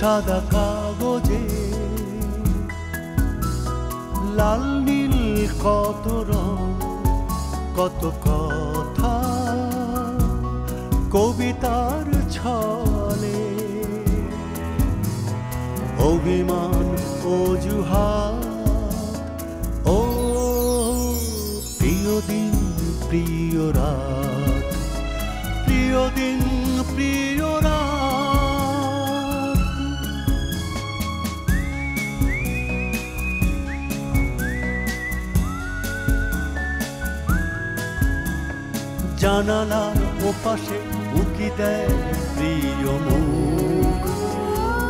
সাদা কাগজে লাল নীল কত রং, কত কথা কবিতার ছলে, অভিমান অজুহাত। ও প্রিয় দিন প্রিয় রাত, প্রিয় দিন প্রিয় রাত। জানালার ওপাশে উকি দেয় প্রিয় মুখ,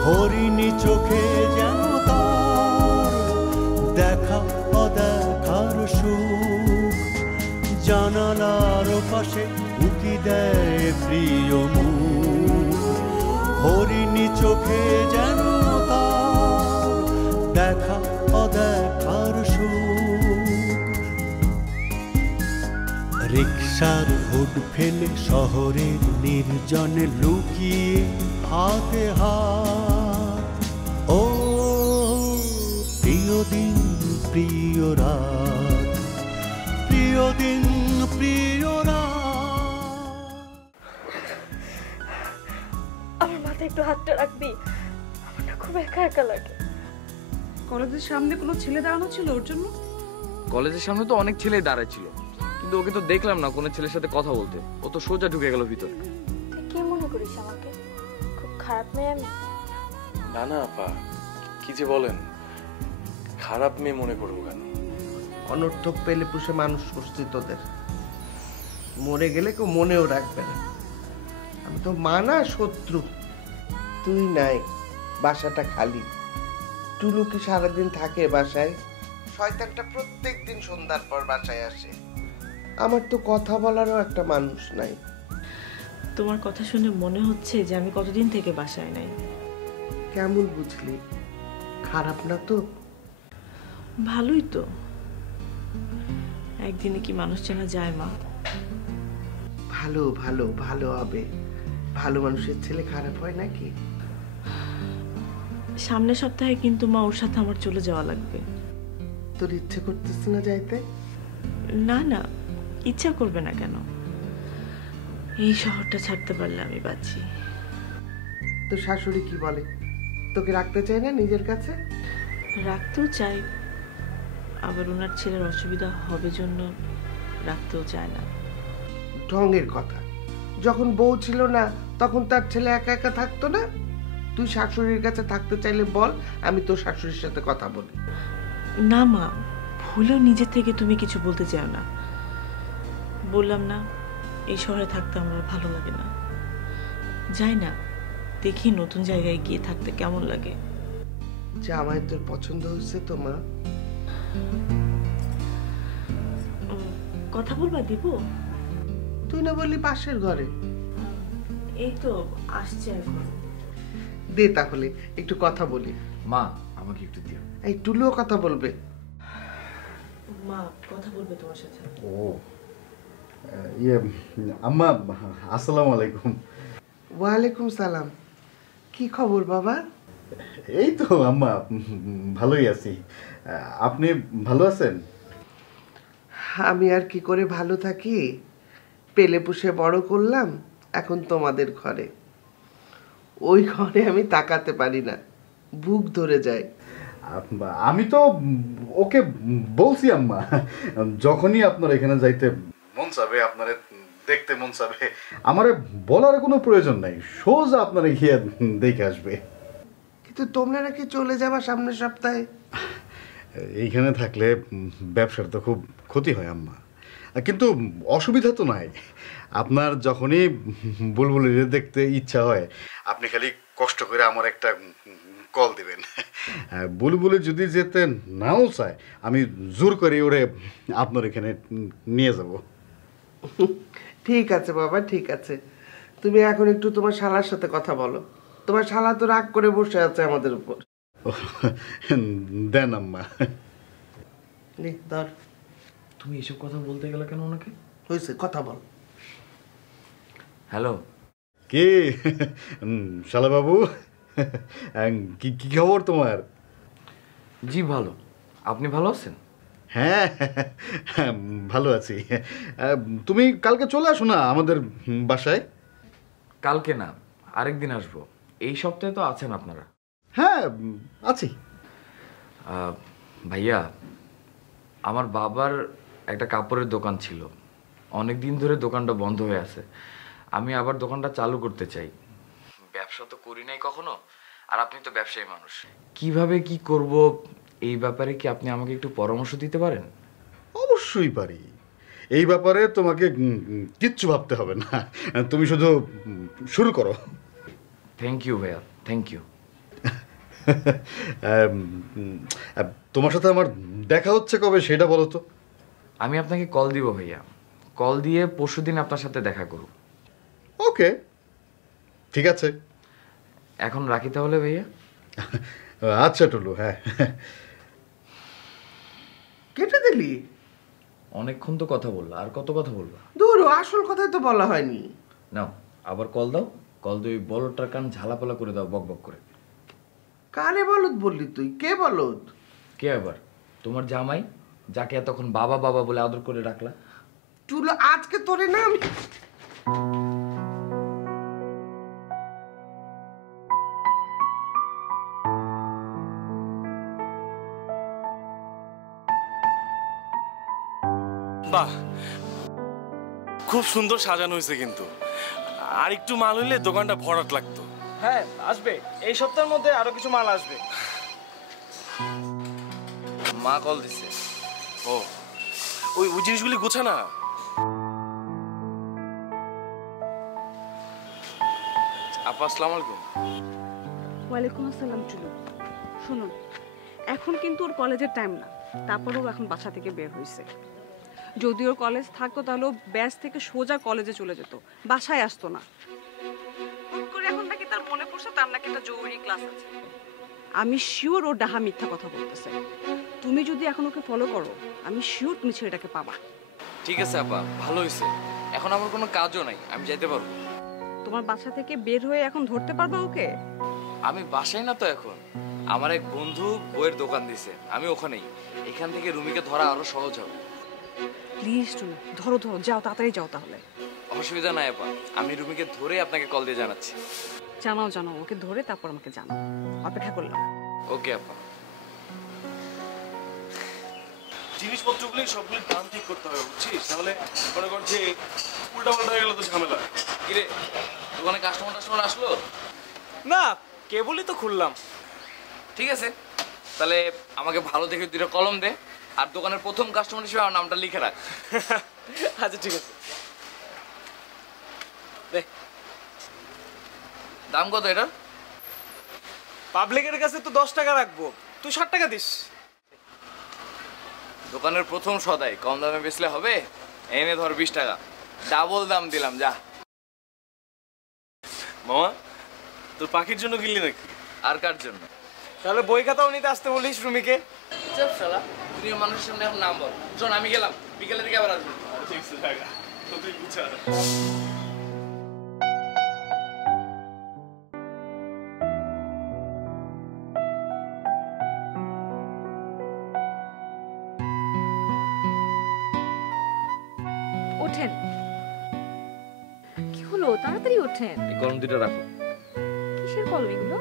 হরিণী চোখে যেন তার দেখা অদেখার সুখ। জানালার পাশে উকি দেয় প্রিয় মুখ, হরিণী চোখে যেন তার দেখা অদেখার সুখ। রিকশার হুড ফেলে শহরের নির্জনে লুকিয়ে হাতে হাত। ও প্রিয় দিন প্রিয় রাত, প্রিয় দিন প্রিয় রাত। আমার মাথায় একটু হাতটা রাখবি, আমার না খুব একা একা লাগে। কলেজের সামনে কোনো ছেলে দাঁড়ানো ছিল ওর জন্য? কলেজের সামনে তো অনেক ছেলে দাঁড়ায় ছিল, কিন্তু ওকে তো দেখলাম না কোনো ছেলের সাথে কথা বলতে। ও তো সোজা ঢুকে গেল ভিতরে। তুই কি মনে করিস আমাকে খুব খারাপ মেয়ে আমি? না না আপা, কি যে বলেন, খারাপ মেয়ে মনে করবো কেন? অনর্থক পেলে পুষে মানুষ করছি তোদের, মরে গেলে কেউ মনেও রাখবে না। আমি তো মানা শত্রু, তুই নাই, বাসাটা খালি। টুলু কি সারাদিন থাকে বাসায়? শয়তানটা প্রত্যেক দিন সন্ধ্যার পর বাসায় আসে। আমার তো কথা বলারও একটা মানুষ নাই। তোমার কথা শুনে মনে হচ্ছে যে আমি কতদিন থেকে বাসায় নাই। কেমন বুঝলি? খারাপ না তো? ভালোই তো। একদিনে কি মানুষ চেনা যায় মা? ভালো ভালো ভালো হবে। ভালো মানুষের ছেলে খারাপ হয় নাকি? সামনের সপ্তাহে কিন্তু মা ওর সাথে আমার চলে যাওয়া লাগবে। তোর ইচ্ছে করতেছে না যাইতে? না না, ইচ্ছা করবে না কেন? এই শহরটা ছাড়তে পারলে আমি বাঁচি। তোর শাশুড়ি কি বলে? তোকে রাখতে চায় না নিজের কাছে? রাখতেও চাই, আবার ওনার ছেলের অসুবিধা হবে জন্য রাখতেও চায় না। ঢঙের কথা। যখন বউ ছিল না তখন তার ছেলে একা একা থাকতো না? তুই শাশুড়ির কাছে থাকতে চাইলে বল, আমি তোর শাশুড়ির সাথে কথা বলি। না মা, ভুলেও নিজে থেকে তুমি কিছু বলতে চাও না। বললাম না এই শহরে থাকতে আমার ভালো লাগে না। যাই না, দেখি নতুন জায়গায় গিয়ে থাকতে কেমন লাগে। জামাই তোর পছন্দ হচ্ছে তো মা? কথা বলবা দিব? তুই না বললি পাশের ঘরে? এই তো আসছে এখন। দে তাহলে একটু কথা বলি। মা আমাকে একটু দিও। এই টুলুও কথা বলবে। মা কথা বলবে তোমার সাথে। ও ইয়ে আম্মা, আসসালামু আলাইকুম। ওয়ালাইকুম সালাম। কি খবর বাবা? এই তো আম্মা, ভালোই আছি। আপনি ভালো আছেন? আমি আর কি করে ভালো থাকি? পেলে পুষে বড় করলাম, এখন তোমাদের ঘরে। ওই ঘরে আমি তাকাতে পারি না, বুক ধরে যায়। আমি তো ওকে বলছি আম্মা, যখনই আপনার এখানে যাইতে মন চাবে, আপনারে দেখতে মন চাবে, আমারে বলার কোনো প্রয়োজন নাই, সোজা আপনারা গিয়ে দেখে আসবে। কিন্তু তোমরা নাকি চলে যাবা সামনের সপ্তাহে? এইখানে থাকলে ব্যবসার তো খুব ক্ষতি হয় আম্মা, কিন্তু অসুবিধা তো নাই। আপনার যখনই বুলবুলিরে দেখতে ইচ্ছা হয়, আপনি খালি কষ্ট করে আমার একটা কল দিবেন। বুলবুলি যদি যেতে নাও চায়, আমি জোর করে ওরে আপনার এখানে নিয়ে যাব। ঠিক আছে বাবা, ঠিক আছে। তুমি এখন একটু তোমার শালার সাথে কথা বলো। তোমার শালা তো রাগ করে বসে আছে আমাদের উপর। দেন আম্মা। ধর। তুমি এসব কথা বলতে গেলে কেন ওনাকে? হয়েছে, কথা বল। হ্যালো, কে? শালা বাবু, কি কি খবর তোমার? জি ভালো। আপনি ভালো আছেন? হ্যাঁ, ভালো আছি। তুমি কালকে চলে আসো না আমাদের বাসায়। কালকে না, আরেকদিন আসবো। এই সপ্তাহে তো আছেন আপনারা? হ্যাঁ, আছি। ভাইয়া, আমার বাবার একটা কাপড়ের দোকান ছিল, অনেক দিন ধরে দোকানটা বন্ধ হয়ে আছে। আমি আবার দোকানটা চালু করতে চাই। ব্যবসা তো করি নাই কখনো, আর আপনি তো ব্যবসায়ী মানুষ। কিভাবে কি করব এই ব্যাপারে কি আপনি আমাকে একটু পরামর্শ দিতে পারেন? অবশ্যই পারি। এই ব্যাপারে তোমাকে কিচ্ছু ভাবতে হবে না, তুমি শুধু শুরু করো। থ্যাংক ইউ ভাইয়া, থ্যাংক ইউ। তোমার সাথে আমার দেখা হচ্ছে কবে সেটা বলো তো। আমি আপনাকে কল দিব ভাইয়া, কল দিয়ে পরশুদিন আপনার সাথে দেখা করব। ওকে, ঠিক আছে। এখন রাখি তাহলে ভাইয়া। আচ্ছা টুলু, হ্যাঁ। কেটে দিলি? অনেকক্ষণ তো কথা বললো, আর কত কথা বলবো? দূর, আসল কথাই তো বলা হয়নি। নাও আবার কল দাও, কল দিয়ে ওই বলটার কান ঝালাপালা করে দাও বক বক করে। কারে বলদ বললি তুই? কে বলদ? কে আবার? তোমার জামাই, যাকে এতক্ষণ বাবা বাবা বলে আদর করে রাখলা। টুলু, আজকে তোরে না আমি বাহ, খুব সুন্দর সাজানো হয়েছে, কিন্তু আর একটু মাল হইলে দোকানটা ভরাট লাগতো। হ্যাঁ আসবে, এই সপ্তাহের মধ্যে আরো কিছু মাল আসবে। মা কল দিছে। ও, ওই ওই জিনিসগুলি গোছা না। আপা, আসসালামু আলাইকুম। ওয়ালাইকুম আসসালাম টুলু। শুনুন, এখন কিন্তু ওর কলেজের টাইম না, তারপরেও এখন বাসা থেকে বের হয়েছে। যদি ওর কলেজ থাকতো তাহলে ও ব্যাস থেকে সোজা কলেজে চলে যেত, বাসায় আসতো না। হুট করে এখন নাকি তার মনে পড়ছে তার নাকি একটা জরুরি ক্লাস আছে। আমি শিওর ও ডাহা মিথ্যা কথা বলতেছে। তুমি যদি এখন ওকে ফলো করো, আমি শিওর তুমি ছেলেটাকে পাবা। ঠিক আছে আপা, ভালো হয়েছে। এখন আমার কোনো কাজও নাই, আমি যাইতে পারবো। তোমার বাসা থেকে বের হয়ে এখন ধরতে পারবা ওকে? আমি বাসায় না তো এখন, আমার এক বন্ধু বইয়ের দোকান দিছে, আমি ওখানেই। এখান থেকে রুমিকে ধরা আরো সহজ হবে। প্লিজ তুমি ধরো ধরো, যাও তাড়াতাড়ি যাও। তাহলে অসুবিধা নাই আপা, আমি রুমিকে ধরে আপনাকে কল দিয়ে জানাচ্ছি। জানাও জানাও, ওকে ধরে তারপর আমাকে জানাও। অপেক্ষা করলাম। ওকে আপা। জিনিসপত্রগুলি সবগুলি দাম ঠিক করতে হবে, বুঝছিস? তাহলে মনে কর যে উল্টা পাল্টা হয়ে গেল তো ঝামেলা। কিরে, দোকানে কাস্টমার আসলো? না, কেবলই তো খুললাম। ঠিক আছে, তাহলে আমাকে ভালো দেখে দুটো কলম দে, আর দোকানের প্রথম কাস্টমার হিসেবে আমার নামটা লিখে রাখ। আচ্ছা ঠিক আছে, দে। দাম কত এটা? পাবলিকের কাছে তো 10 টাকা রাখবো, তুই 60 টাকা দিস। দোকানের প্রথম সদাই, কম দামে বেচলে হবে? এনে ধর 20 টাকা, ডাবল দাম দিলাম, যা। মামা, তোর পাখির জন্য কিনলি নাকি? আর কার জন্য? তাহলে বই খাতাও নিতে আসতে বলিস রুমিকে। চুপ শালা, দুনিয়া মানুষের সামনে এখন নাম বল। শোন, আমি গেলাম, বিকেলের দিকে আবার আসবো। ঠিক আছে, টাকা তুই বুঝা। ওঠেন। কি হলো, তাড়াতাড়ি ওঠেন। এই কলম দুটো রাখো। কিসের কলম এগুলো?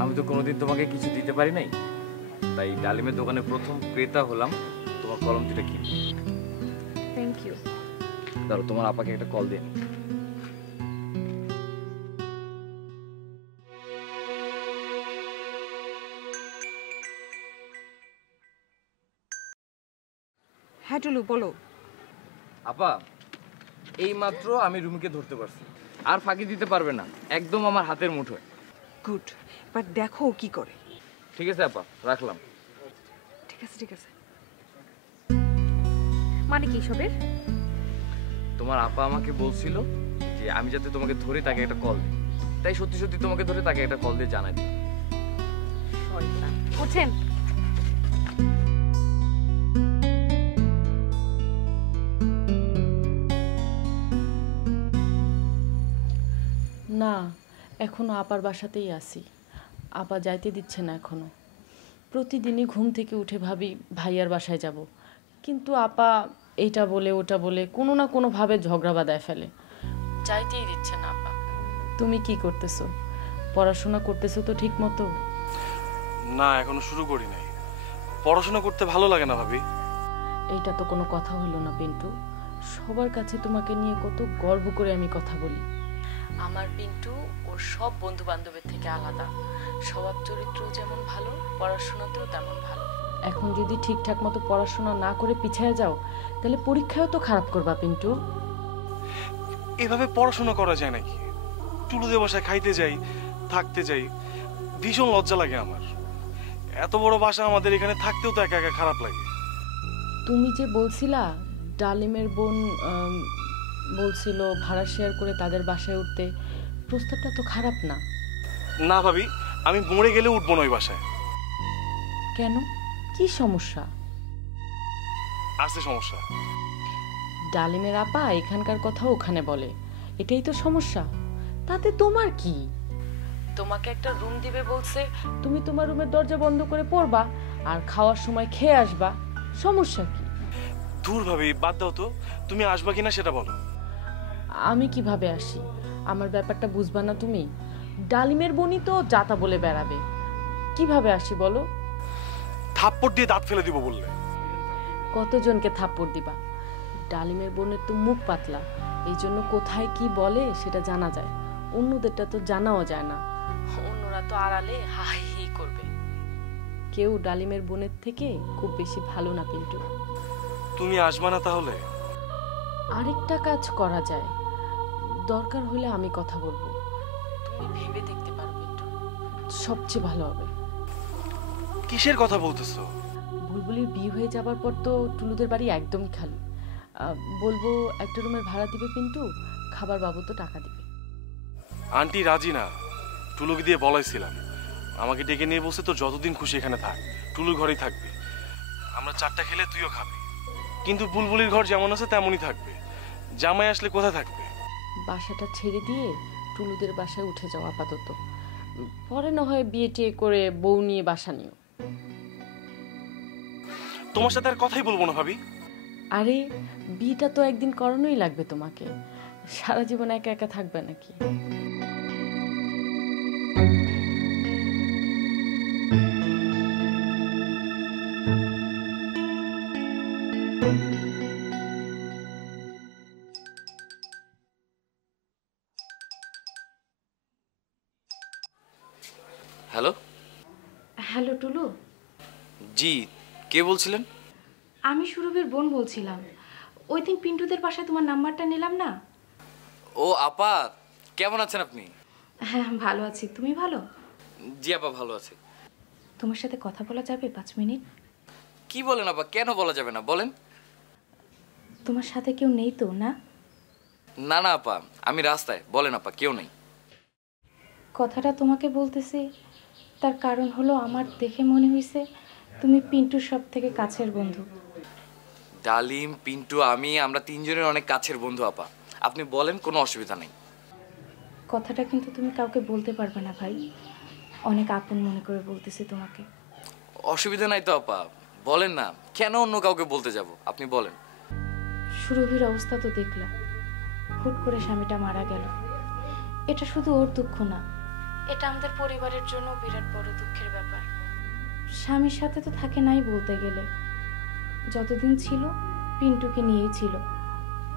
আমি তো কোনোদিন তোমাকে কিছু দিতে পারি নাই, তাই ডালিমের দোকানে প্রথম ক্রেতা হলাম, তোমার কলম দুটো কিনি। Thank you. ধরো, তোমার আপাকে একটা কল দিয়ে নি। হ্যাঁ টুলু, বলো। আপা, এই মাত্র আমি রুমিকে ধরতে পারছি, আর ফাঁকি দিতে পারবে না, একদম আমার হাতের মুঠোয়। গুড, এবার দেখো ও কি করে। ঠিক আছে আপা, রাখলাম। ঠিক আছে ঠিক আছে। মানে কি সবের? তোমার আপা আমাকে বলছিল যে আমি যাতে তোমাকে ধরে তাকে একটা কল দিই, তাই সত্যি সত্যি তোমাকে ধরে তাকে একটা কল দিয়ে জানাই দিই। শয়তান। ওঠেন। না, এখনো আপার বাসাতেই আছি। আপা যাইতে দিচ্ছে না এখনো। প্রতিদিনই ঘুম থেকে উঠে ভাবি ভাইয়ার বাসায় যাব, কিন্তু আপা এইটা বলে ওটা বলে কোনো না কোনোভাবে ঝগড়া বাঁধায় ফেলে, যাইতেই দিচ্ছে না আপা। তুমি কি করতেছো? পড়াশোনা করতেছো তো ঠিক মতো? না, এখনো শুরু করি নাই। পড়াশোনা করতে ভালো লাগে না ভাবি। এইটা তো কোনো কথা হইলো না পিন্টু। সবার কাছে তোমাকে নিয়ে কত গর্ব করে আমি কথা বলি। আমার পিন্টু ওর সব বন্ধু বান্ধবের থেকে আলাদা, স্বভাব চরিত্র যেমন ভালো, পড়াশোনাতেও তেমন ভালো। এখন যদি ঠিকঠাক মতো পড়াশোনা না করে পিছিয়ে যাও, তাহলে পরীক্ষায়ও তো খারাপ করবা পিন্টু। এভাবে পড়াশোনা করা যায় নাকি? টুলুদের বাসায় খাইতে যাই, থাকতে যাই, ভীষণ লজ্জা লাগে আমার। এত বড় বাসা আমাদের, এখানে থাকতেও তো একা একা খারাপ লাগে। তুমি যে বলছিলা ডালিমের বোন বলছিল ভাড়া শেয়ার করে তাদের বাসায় উঠতে, প্রস্তাবটা তো খারাপ না। না ভাবি, আমি মরে গেলে উঠবো না ওই বাসায়। কেন, কি সমস্যা? আছে সমস্যা। ডালিমের আপা এখানকার কথা ওখানে বলে, এটাই তো সমস্যা। তাতে তোমার কি? তোমাকে একটা রুম দিবে বলছে, তুমি তোমার রুমের দরজা বন্ধ করে পড়বা আর খাওয়ার সময় খেয়ে আসবা, সমস্যা কি? দূর ভাবি, বাদ দাও তো। তুমি আসবা কিনা সেটা বলো। আমি কিভাবে আসি? আমার ব্যাপারটা বুঝবা না তুমি? ডালিমের বোনই তো যাতা বলে বেড়াবে, কিভাবে আসি বলো? থাপ্পড় দিয়ে দাঁত ফেলে দিব বললে। কতজনকে থাপ্পড় দিবা? ডালিমের বোনের তো মুখ পাতলা, এই জন্য কোথায় কি বলে সেটা জানা যায়, অন্যদেরটা তো জানাও যায় না। অন্যরা তো আড়ালে হাই হি করবে। কেউ ডালিমের বোনের থেকে খুব বেশি ভালো না পিন্টু। তুমি আসবা না তাহলে? আরেকটা কাজ করা যায়, দরকার হলে আমি কথা বলবো, তুমি ভেবে দেখতে পারো পিন্টু, সবচেয়ে ভালো হবে। কিসের কথা বলতেছো? বুলবুলির বিয়ে হয়ে যাবার পর তো টুলুদের বাড়ি একদমই খালি। বলবো একটা রুমের ভাড়া দিবে পিন্টু, খাবার বাবদ তো টাকা দিবে। আন্টি রাজি না। টুলুকে দিয়ে বলাইছিলাম, আমাকে ডেকে নিয়ে বলছে তো যতদিন খুশি এখানে থাক, টুলুর ঘরেই থাকবে। আমরা চারটা খেলে তুইও খাবি, কিন্তু বুলবুলির ঘর যেমন আছে তেমনই থাকবে। জামাই আসলে কোথায় থাকবে? বাসাটা ছেড়ে দিয়ে টুলুদের বাসায় উঠে যাও আপাতত, পরে না হয় বিয়ে টিয়ে করে বউ নিয়ে বাসা নিও। তোমার সাথে আর কথাই বলবো না ভাবি। আরে বিয়েটা তো একদিন করানোই লাগবে তোমাকে, সারা জীবন একা একা থাকবে নাকি? হ্যালো। হ্যালো টুলু। জি, কে বলছিলেন? আমি সুরভির বোন বলছিলাম। ওই দিন পিন্টুদের বাসায় তোমার নাম্বারটা নিলাম না। ও আপা, কেমন আছেন আপনি? হ্যাঁ ভালো আছি, তুমি ভালো? জি আপা, ভালো আছি। তোমার সাথে কথা বলা যাবে 5 মিনিট? কি বলেন আপা, কেন বলা যাবে না, বলেন। তোমার সাথে কেউ নেই তো? না না না আপা, আমি রাস্তায়, বলেন আপা, কেউ নেই। কথাটা তোমাকে বলতেছি তার কারণ হলো, আমার দেখে মনে হয়েছে তুমি পিন্টুর সব থেকে কাছের বন্ধু। ডালিম, পিন্টু, আমরা তিনজনের অনেক কাছের বন্ধু আপা, আপনি বলেন, কোনো অসুবিধা নেই। কথাটা কিন্তু তুমি কাউকে বলতে পারবে না ভাই, অনেক আপন মনে করে বলতেছি তোমাকে। অসুবিধা নাই তো আপা, বলেন না, কেন অন্য কাউকে বলতে যাব, আপনি বলেন। সুরভির অবস্থা তো দেখলাম, হুট করে স্বামীটা মারা গেল। এটা শুধু ওর দুঃখ না, এটা আমাদের পরিবারের জন্য বিরাট বড় দুঃখের ব্যাপার। স্বামীর সাথে তো থাকে নাই বলতে গেলে, যতদিন ছিল পিন্টুকে নিয়েই ছিল।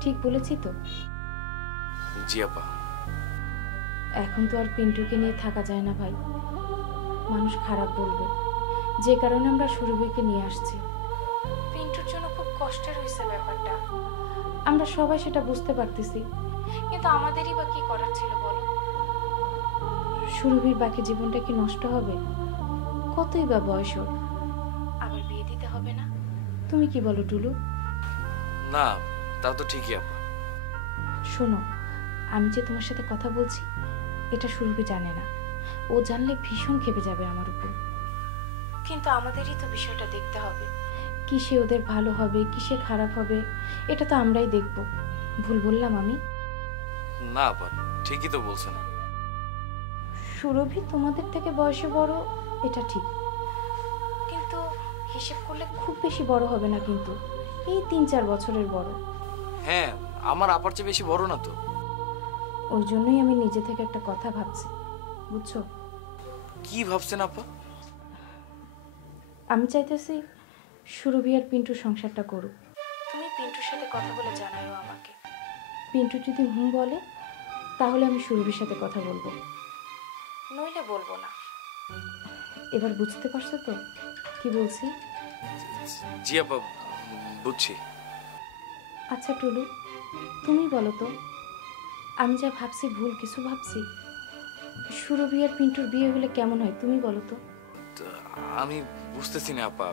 ঠিক বলেছি তো? জি আপা। এখন তো আর পিন্টুকে নিয়ে থাকা যায় না ভাই, মানুষ খারাপ বলবে, যে কারণে আমরা সুরভিকে নিয়ে আসছি। পিন্টুর জন্য খুব কষ্টের হয়েছে ব্যাপারটা, আমরা সবাই সেটা বুঝতে পারতেছি, কিন্তু আমাদেরই বা কি করার ছিল বলো? সুরভির বাকি জীবনটা কি নষ্ট হবে? কতই বা বয়স ওর, আবার বিয়ে দিতে হবে না? তুমি কি বলো টুলু? না, তা তো ঠিকই আপা। শোনো, আমি যে তোমার সাথে কথা বলছি এটা সুরভি জানে না, ও জানলে ভীষণ ক্ষেপে যাবে আমার উপর। কিন্তু আমাদেরই তো বিষয়টা দেখতে হবে, কিসে ওদের ভালো হবে কিসে খারাপ হবে এটা তো আমরাই দেখব। ভুল বললাম আমি? না আপা, ঠিকই তো বলছেন। সুরভি তোমাদের থেকে বয়সে বড়, এটা ঠিক, কিন্তু হিসেব করলে খুব বেশি বড় হবে না, কিন্তু এই 3-4 বছরের বড়। হ্যাঁ, আমার আপার চেয়ে বেশি বড় না তো। ওই জন্যই আমি নিজে থেকে একটা কথা ভাবছি, বুঝছো? কি ভাবছেন আপা? আমি চাইতেছি সুরভি আর পিন্টুর সংসারটা করুক। তুমি পিন্টুর সাথে কথা বলে জানাও আমাকে। পিন্টু যদি হুম বলে তাহলে আমি সুরভির সাথে কথা বলবো, নইলে বলবো না। এবার বুঝতে পারছো তো কি বলছি? জি আপা, বুঝছি। আচ্ছা টুলু, তুমি বলো তো, আমি যা ভাবছি ভুল কিছু ভাবছি? সুরভি আর পিন্টুর বিয়ে হলে কেমন হয় তুমি বলো তো? আমি বুঝতেছি না আপা,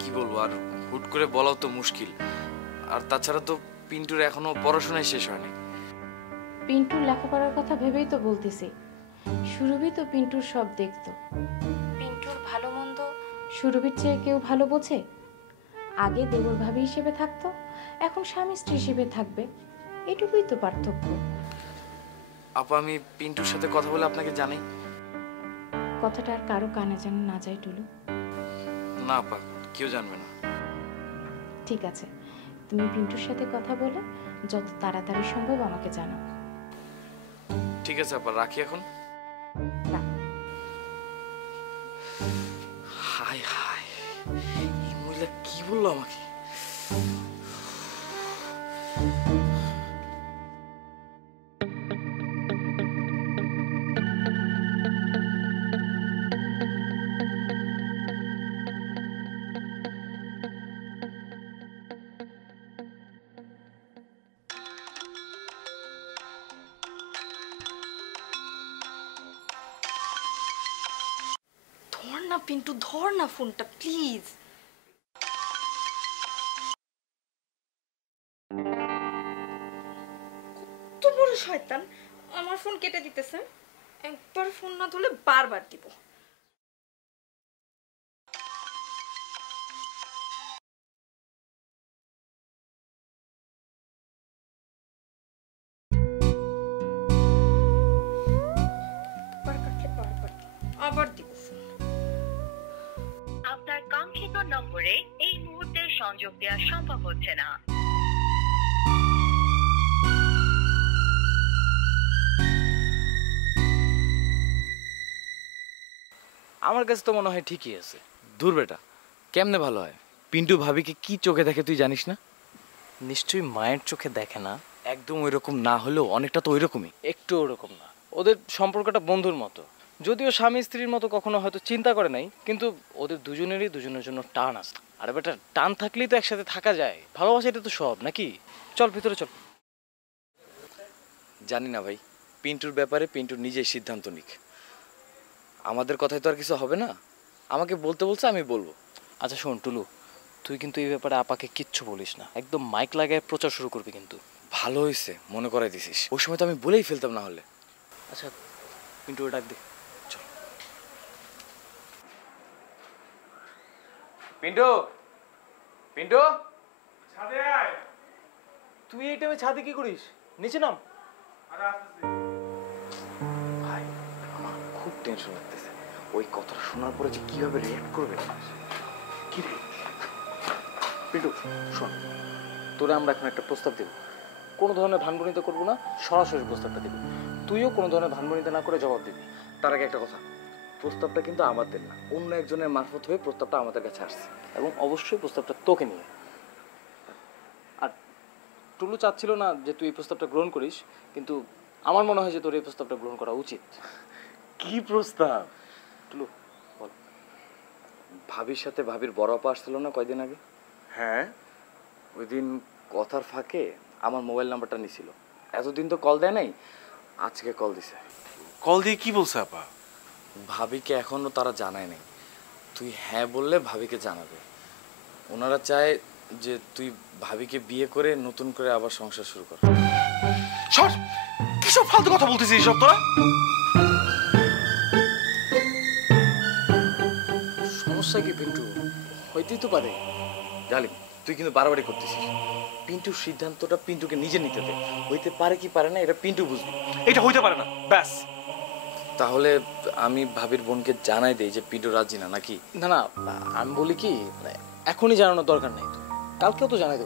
কি বলবো, আর হুট করে বলাও তো মুশকিল। আর তাছাড়া তো পিন্টুর এখনো পড়াশোনাই শেষ হয়নি। পিন্টুর লেখাপড়ার কথা ভেবেই তো বলতেছি। সুরভি তো পিন্টুর সব দেখতো। পিন্টুর ভালো মন্দ সুরভির চেয়ে কেউ ভালো বোঝে? আগে দেবর ভাবি হিসেবে থাকতো, এখন স্বামী স্ত্রী হিসেবে থাকবে, এটুকুই তো পার্থক্য। আপা, আমি পিন্টুর সাথে কথা বলে আপনাকে জানাই। কথাটা আর কারো কানে যেন না যায় টুলু। না আপা, কেউ জানবে না। ঠিক আছে, তুমি পিন্টুর সাথে কথা বলে যত তাড়াতাড়ি সম্ভব আমাকে জানাও। ঠিক আছে আপা, রাখি এখন। হায় হায়, এই মহিলা কি বললো আমাকে? ধর না পিন্টু, ধর না ফোনটা প্লিজ। কত বড় শয়তান, আমার ফোন কেটে দিতেছে। একবার ফোন না ধরলে বারবার দিব। আবার দিব ফোন। আপনার কাঙ্ক্ষিত নম্বরে এই মুহূর্তে সংযোগ দেওয়া সম্ভব হচ্ছে না। আমার কাছে তো মনে হয় ঠিকই আছে। দূর বেটা, কেমনে ভালো হয়? পিন্টু ভাবিকে কি চোখে দেখে তুই জানিস না? নিশ্চয়ই মায়ের চোখে দেখে না। একদম ওইরকম না হলেও অনেকটা তো ওইরকমই। একটু ওরকম না, ওদের সম্পর্কটা বন্ধুর মতো। যদিও স্বামী স্ত্রীর মতো কখনো হয়তো চিন্তা করে নাই, কিন্তু ওদের দুজনেরই দুজনের জন্য টান আছে। আরে বেটা, টান থাকলেই তো একসাথে থাকা যায়। ভালোবাসা এটা তো সব নাকি? চল ভিতরে চল। জানি না ভাই, পিন্টুর ব্যাপারে পিন্টুর নিজেই সিদ্ধান্ত নিক। আমাদের কথায় তো আর কিছু হবে না। আমাকে বলতে বলছে, আমি বলবো। আচ্ছা শোন টুলু, তুই কিন্তু এই ব্যাপারে আপাকে কিচ্ছু বলিস না, একদম মাইক লাগায় প্রচার শুরু করবি কিন্তু। ভালো হয়েছে মনে করাই দিছিস, ওই সময় তো আমি বলেই ফেলতাম না হলে। আচ্ছা পিন্টু ডাক দে। চল। পিন্টু, পিন্টু, ছাদে আয়। তুই এই টাইমে ছাদে কি করিস? নিচে নাম। ভাই আমার খুব টেনশন লাগতেছে। ওই কথাটা শোনার পরে যে কিভাবে রিঅ্যাক্ট করবে। কি রে পিন্টু, শোন, তোরা আমরা এখন একটা প্রস্তাব দেব। কোনো ধরনের ভানভনিতা করবো না, সরাসরি প্রস্তাবটা দেবো। তুইও কোনো ধরনের ভানভনিতা না করে জবাব দিবি। তার আগে একটা কথা, প্রস্তাবটা কিন্তু আমাদের না, অন্য একজনের মারফত হয়ে প্রস্তাবটা আমাদের কাছে আসছে। এবং অবশ্যই প্রস্তাবটা তোকে নিয়ে। আর টুলু চাচ্ছিল না যে তুই এই প্রস্তাবটা গ্রহণ করিস, কিন্তু আমার মনে হয় যে তোর এই প্রস্তাবটা গ্রহণ করা উচিত। কি প্রস্তাব? টুলু বল। ভাবির সাথে ভাবির বড় আপা আসছিল না কয়দিন আগে? হ্যাঁ। ওই দিন কথার ফাঁকে আমার মোবাইল নাম্বারটা নিছিল। এতদিন তো কল দেয় নাই, আজকে কল দিছে। কল দিয়ে কি বলছে আপা? ভাবিকে এখনো তারা জানায় নাই। তুই হ্যাঁ বললে ভাবিকে জানাবে। ওনারা চায় যে তুই ভাবিকে বিয়ে করে নতুন করে আবার সংসার শুরু কর। সর, কিসব ফালতু কথা বলতেছিস এইসব তোরা? সমস্যা কি পিন্টু? হইতেই তো পারে। জালিম, তুই কিন্তু বাড়াবাড়ি করতেছিস। পিন্টুর সিদ্ধান্তটা পিন্টুকে নিজে নিতে দে। হইতে পারে কি পারে না এটা পিন্টু বুঝবে। এটা হইতে পারে না, ব্যাস। তাহলে আমি ভাবির বোনকে জানাই দেই যে পিন্টু রাজি না নাকি? না না, আমি বলি কি এখনই জানানোর দরকার নেই, তো কালকেও তো জানাতে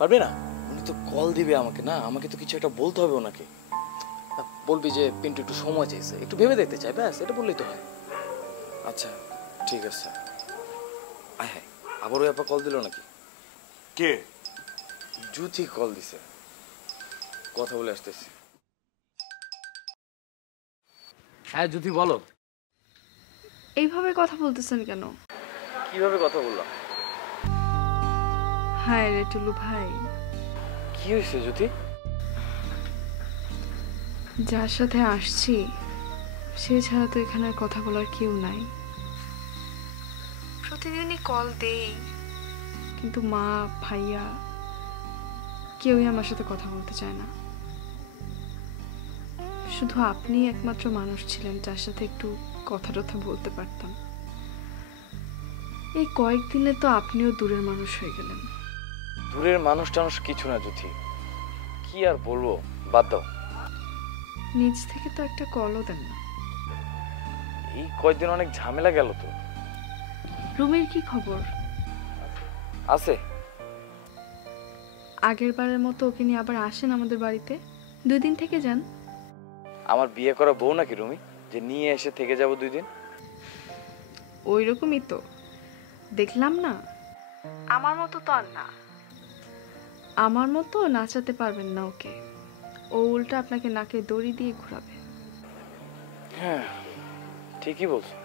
পারবি না? উনি তো কল দিবে আমাকে, না আমাকে তো কিছু একটা বলতে হবে ওনাকে। বলবি যে পিন্টু একটু সময় চাইছে, একটু ভেবে দেখতে চাই, ব্যাস এটা বললেই তো হয়। আচ্ছা ঠিক আছে। আয় হ্যাঁ, আবার ওই আপা কল দিল নাকি? কে? জুথি কল দিছে, কথা বলে আসতেছি। হ্যাঁ জুথি বলো। এইভাবে কথা বলতেছেন কেন? কিভাবে কথা বললাম? হায় রে টুলু ভাই, কি হয়েছে জুথি? যার সাথে আসছি সে ছাড়া তো এখানে আর কথা বলার কেউ নাই। প্রতিদিনই কল দেই, কিন্তু মা ভাইয়া কেউই আমার সাথে কথা বলতে চায় না। শুধু আপনি একমাত্র মানুষ ছিলেন যার সাথে একটু কথা টথা বলতে পারতাম। এই কয়েকদিনে তো আপনিও দূরের মানুষ হয়ে গেলেন। দূরের মানুষ টানুষ কিছু না জুথি, কি আর বলবো, বাদ দাও। নিজ থেকে তো একটা কলও দেন না। এই কয়েকদিন অনেক ঝামেলা গেল তো। রুমের কি খবর? আছে। আগের বারের মতো ওকে নিয়ে আবার আসেন আমাদের বাড়িতে, 2 দিন থেকে যান। আমার বিয়ে করা বউ নাকি রুমি যে নিয়ে এসে থেকে যাব 2 দিন? ওই রকমই তো দেখলাম না। আমার মতো তো আর না, আমার মতো নাচাতে পারবেন না ওকে। ও উল্টা আপনাকে নাকে দড়ি দিয়ে ঘোরাবে। হ্যাঁ ঠিকই বলছো।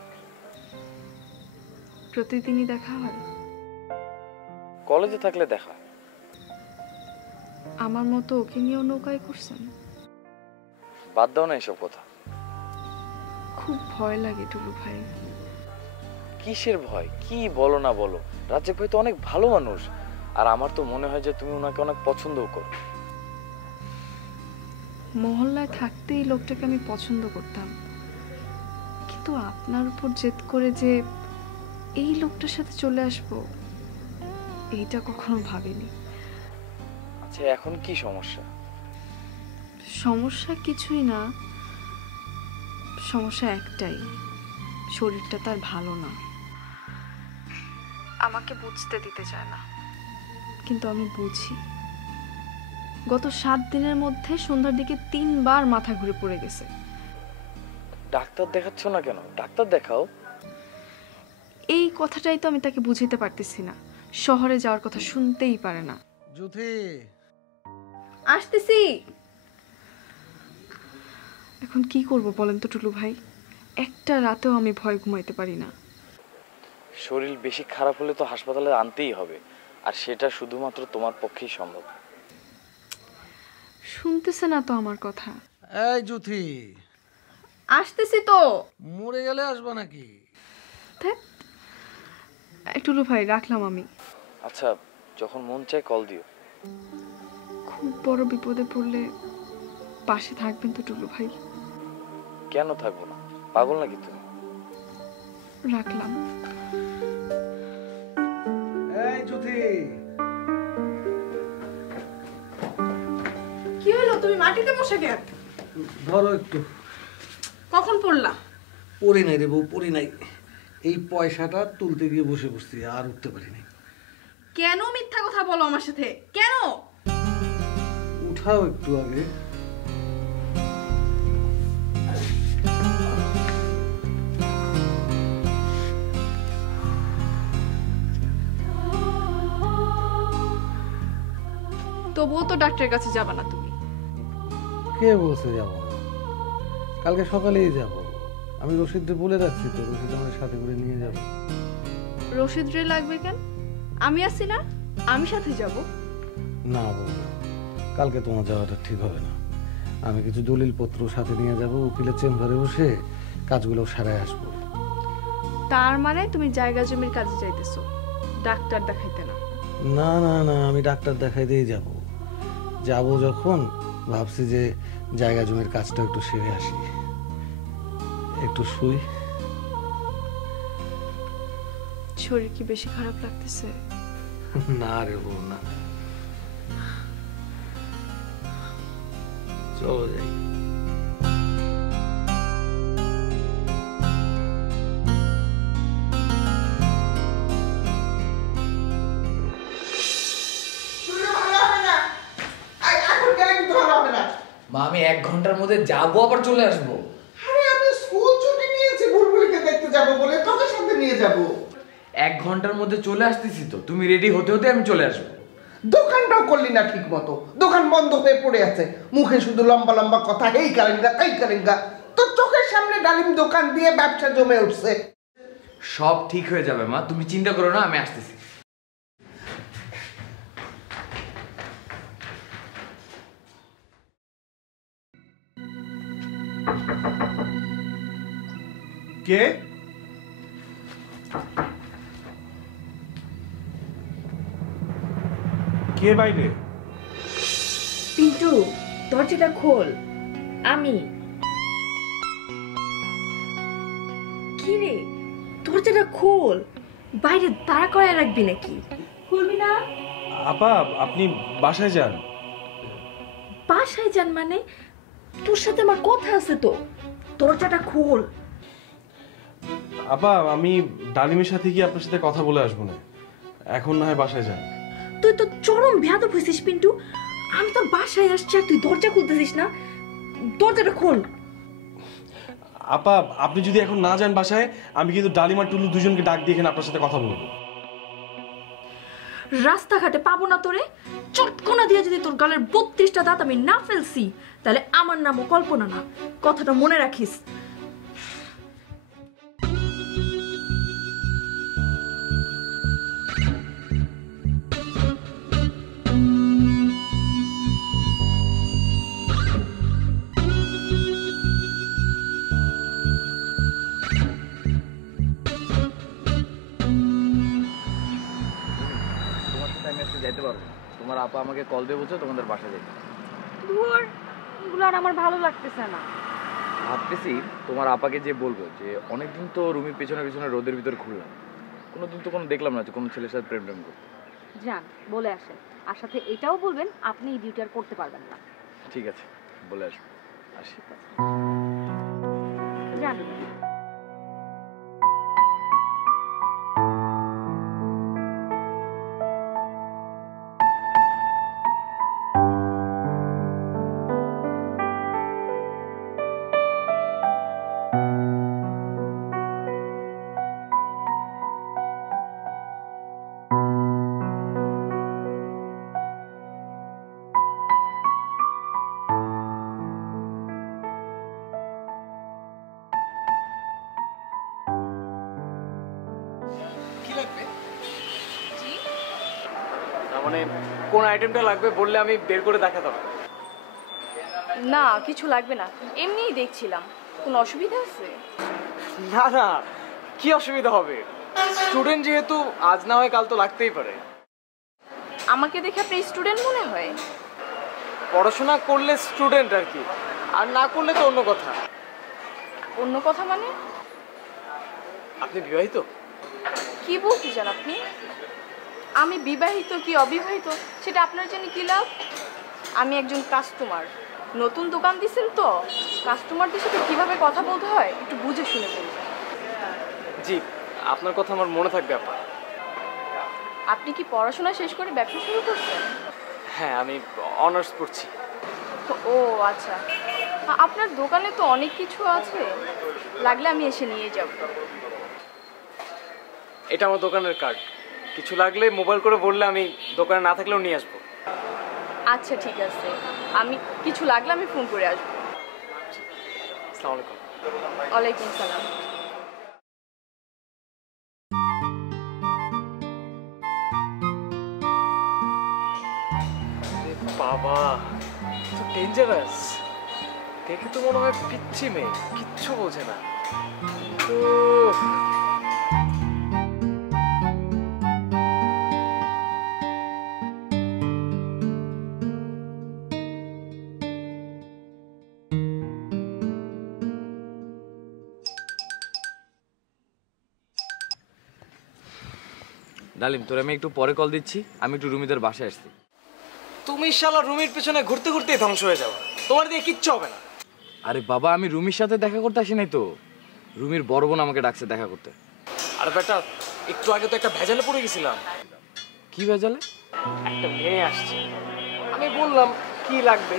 প্রতিদিনই দেখা হয়? কলেজে থাকলে দেখা। আমার মতো ওকে নিয়েও নৌকায় করছেন? বাদ দাও না এসব কথা। খুব ভয় লাগে টুলু ভাই। কিসের ভয়? কি বলো না বলো, রাজ্জাক ভাই তো অনেক ভালো মানুষ, আর আমার তো মনে হয় যে তুমি ওনাকে অনেক পছন্দও করো। মহল্লায় থাকতেই লোকটাকে আমি পছন্দ করতাম, কিন্তু আপনার উপর জেদ করে যে এই লোকটার সাথে চলে আসবো এইটা কখনো ভাবিনি। আচ্ছা এখন কি সমস্যা? সমস্যা কিছুই না, সমস্যা একটাই, শরীরটা তার ভালো না। আমাকে বুঝতে দিতে চায় না, কিন্তু আমি বুঝি। গত 7 দিনের মধ্যে সন্ধ্যার দিকে 3 বার মাথা ঘুরে পড়ে গেছে। ডাক্তার দেখাচ্ছ না কেন? ডাক্তার দেখাও। এই কথাটাই তো আমি তাকে বুঝাইতে পারতেছি না, শহরে যাওয়ার কথা শুনতেই পারে না। জুথি আসতেছি। এখন কি করব বলেন তো টুলু ভাই, একটা রাতেও আমি ভয় ঘুমাইতে পারি না। শরীর বেশি খারাপ হলে তো হাসপাতালে আনতেই হবে, আর সেটা শুধুমাত্র তোমার পক্ষেই সম্ভব। শুনতেছে না তো আমার কথা। এই জুথি, আসতেছি তো। মরে গেলে আসবা নাকি? টুলু ভাই রাখলাম আমি। আচ্ছা যখন মন চায় কল দিও। খুব বড় বিপদে পড়লে পাশে থাকবেন তো টুলু ভাই? কেন থাকবো না, পাগল নাকি তুমি? রাখলাম। এই জুথি, কি হলো, তুমি মাটিতে বসে কেন? ধরো একটু। কখন পড়লা? পড়ি নাই রে বউ, পড়ি নাই। এই পয়সাটা তুলতে গিয়ে বসে বসছি, আর উঠতে পারি নাই। কেন মিথ্যা কথা বলো আমার সাথে? কেন? উঠাও একটু আগে। তবুও তো ডাক্তারের কাছে যাবা না তুমি? কে বলছে যাব? কালকে সকালেই যাব। আমি রশিদকে বলে রাখছি তো, রশিদ আমার সাথে করে নিয়ে যাব। রশিদ রে লাগবে কেন? আমি আছি না, আমি সাথে যাব। না বউ, কালকে তোমার যাওয়াটা ঠিক হবে না। আমি কিছু দলিলপত্র সাথে নিয়ে যাব, উকিলের চেম্বারে বসে কাজগুলো সারায় আসবো। তার মানে তুমি জায়গা জমির কাজে যাইতেছো, ডাক্তার দেখাইতে না? না না না, আমি ডাক্তার দেখাইতেই যাব। যাব যখন ভাবছি যে জায়গা জমির কাজটা একটু সেরে আসি, একটু শুই। শরীর কি বেশি খারাপ লাগতেছে? না রে বউ না, চলো যাই। মা আমি 1 ঘন্টার মধ্যে যাবো আবার চলে আসবো। আরে আমি স্কুল ছুটি নিয়েছি বুলবুলিকে দেখতে যাব বলে, তোকে সাথে নিয়ে যাব। 1 ঘন্টার মধ্যে চলে আসতেছি তো, তুমি রেডি হতে হতে আমি চলে আসবো। দোকানটাও করলি না ঠিক মতো, দোকান বন্ধ হয়ে পড়ে আছে, মুখে শুধু লম্বা লম্বা কথা, এই কারেঙ্গা তাই কারেঙ্গা। তোর চোখের সামনে ডালিম দোকান দিয়ে ব্যবসা জমে উঠছে। সব ঠিক হয়ে যাবে মা, তুমি চিন্তা করো না, আমি আসতেছি। কে? কে বাইরে? পিন্টু, দরজাটা খোল। আমি। কি রে, দরজাটা খোল। বাইরে দাঁড়া করায় রাখবি নাকি? খুলবি না? আপা আপনি বাসায় যান। বাসায় যান মানে? তোর সাথে আমার কথা আছে তো, দরজাটা খোল। আপা আমি ডালিমের সাথে গিয়ে আপনার সাথে কথা বলে আসবো না, এখন না হয় বাসায় যান। তুই তো চরম বেয়াদব হইছিস পিন্টু। আমি তো বাসায় আসছি আর তুই দরজা খুলতেছিস না। দরজাটা খোল। আপা আপনি যদি এখন না যান বাসায়, আমি কিন্তু ডালিম আর টুলু দুজনকে ডাক দিয়ে এখানে আপনার সাথে কথা বলবো। রাস্তাঘাটে পাবো না তোরে। চটকনা দিয়ে যদি তোর গালের 32টা দাঁত আমি না ফেলছি, তাহলে আমার নামও কল্পনা না, কথাটা মনে রাখিস। যাইতে পারবো না, তোমার আপা আমাকে কল দিয়ে বলছে তোমাদের বাসায় যাইতে। ধুর, এগুলো আর আমার ভালো লাগতেছে না। ভাবতেছি তোমার আপাকে যে বলবো যে অনেকদিন তো রুমির পেছনে পেছনে রোদের ভিতর ঘুরলাম, কোনোদিন তো কোনো দেখলাম না যে কোনো ছেলের সাথে প্রেম করতে। যান, বলে আসেন। আর সাথে এটাও বলবেন আপনি এই ডিউটি আর করতে পারবেন না। ঠিক আছে, বলে আসবো। আসি। যান। মানে কোন আইটেমটা লাগবে বললে আমি বের করে দেখাতাম। না, কিছু লাগবে না, এমনিই দেখছিলাম। কোনো অসুবিধা আছে? না না, কি অসুবিধা হবে? স্টুডেন্ট যেহেতু আজ না হয় কাল তো লাগতেই পারে। আমাকে দেখে আপনি স্টুডেন্ট মনে হয়? পড়াশোনা করলে স্টুডেন্ট আর কি, আর না করলে তো অন্য কথা। অন্য কথা মানে? আপনি বিবাহিত? কি বলতে চান আপনি? আমি বিবাহিত কি অবিবাহিত সেটা আপনার জন্য কি লাভ? আমি একজন কাস্টমার, নতুন দোকান দিচ্ছেন তো, কাস্টমারদের সাথে কিভাবে কথা বলতে হয় একটু বুঝে শুনে বলবেন। জি, আপনার কথা আমার মনে থাকবে আপা। আপনি কি পড়াশোনা শেষ করে ব্যবসা শুরু করছেন? হ্যাঁ, আমি অনার্স পড়ছি। ও আচ্ছা, আপনার দোকানে তো অনেক কিছু আছে, লাগলে আমি এসে নিয়ে যাব। এটা আমার দোকানের কার্ড, কিছু লাগলে মোবাইল করে বললে আমি দোকানে না থাকলেও নিয়ে আসবো। আচ্ছা ঠিক আছে, আমি কিছু লাগলে আমি ফোন করে আসবো। আসসালামু আলাইকুম। ওয়ালাইকুম সালাম। বাবা, তো ডেঞ্জারাস। দেখে তো মনে হয় পিচ্ছি মেয়ে, কিচ্ছু বোঝে না। তো ডালিম, তোর আমি একটু পরে কল দিচ্ছি, আমি একটু রুমিদের বাসায় আসছি। তুমি শালা রুমির পেছনে ঘুরতে ঘুরতেই ধ্বংস হয়ে যাবে, তোমার দিয়ে কিচ্ছু হবে না। আরে বাবা, আমি রুমির সাথে দেখা করতে আসি নাই তো, রুমির বড় বোন আমাকে ডাকছে দেখা করতে। আর বেটা, একটু আগে তো একটা ভেজালে পড়ে গেছিলাম। কি ভেজালে? একটা মেয়ে আসছে, আমি বললাম কি লাগবে,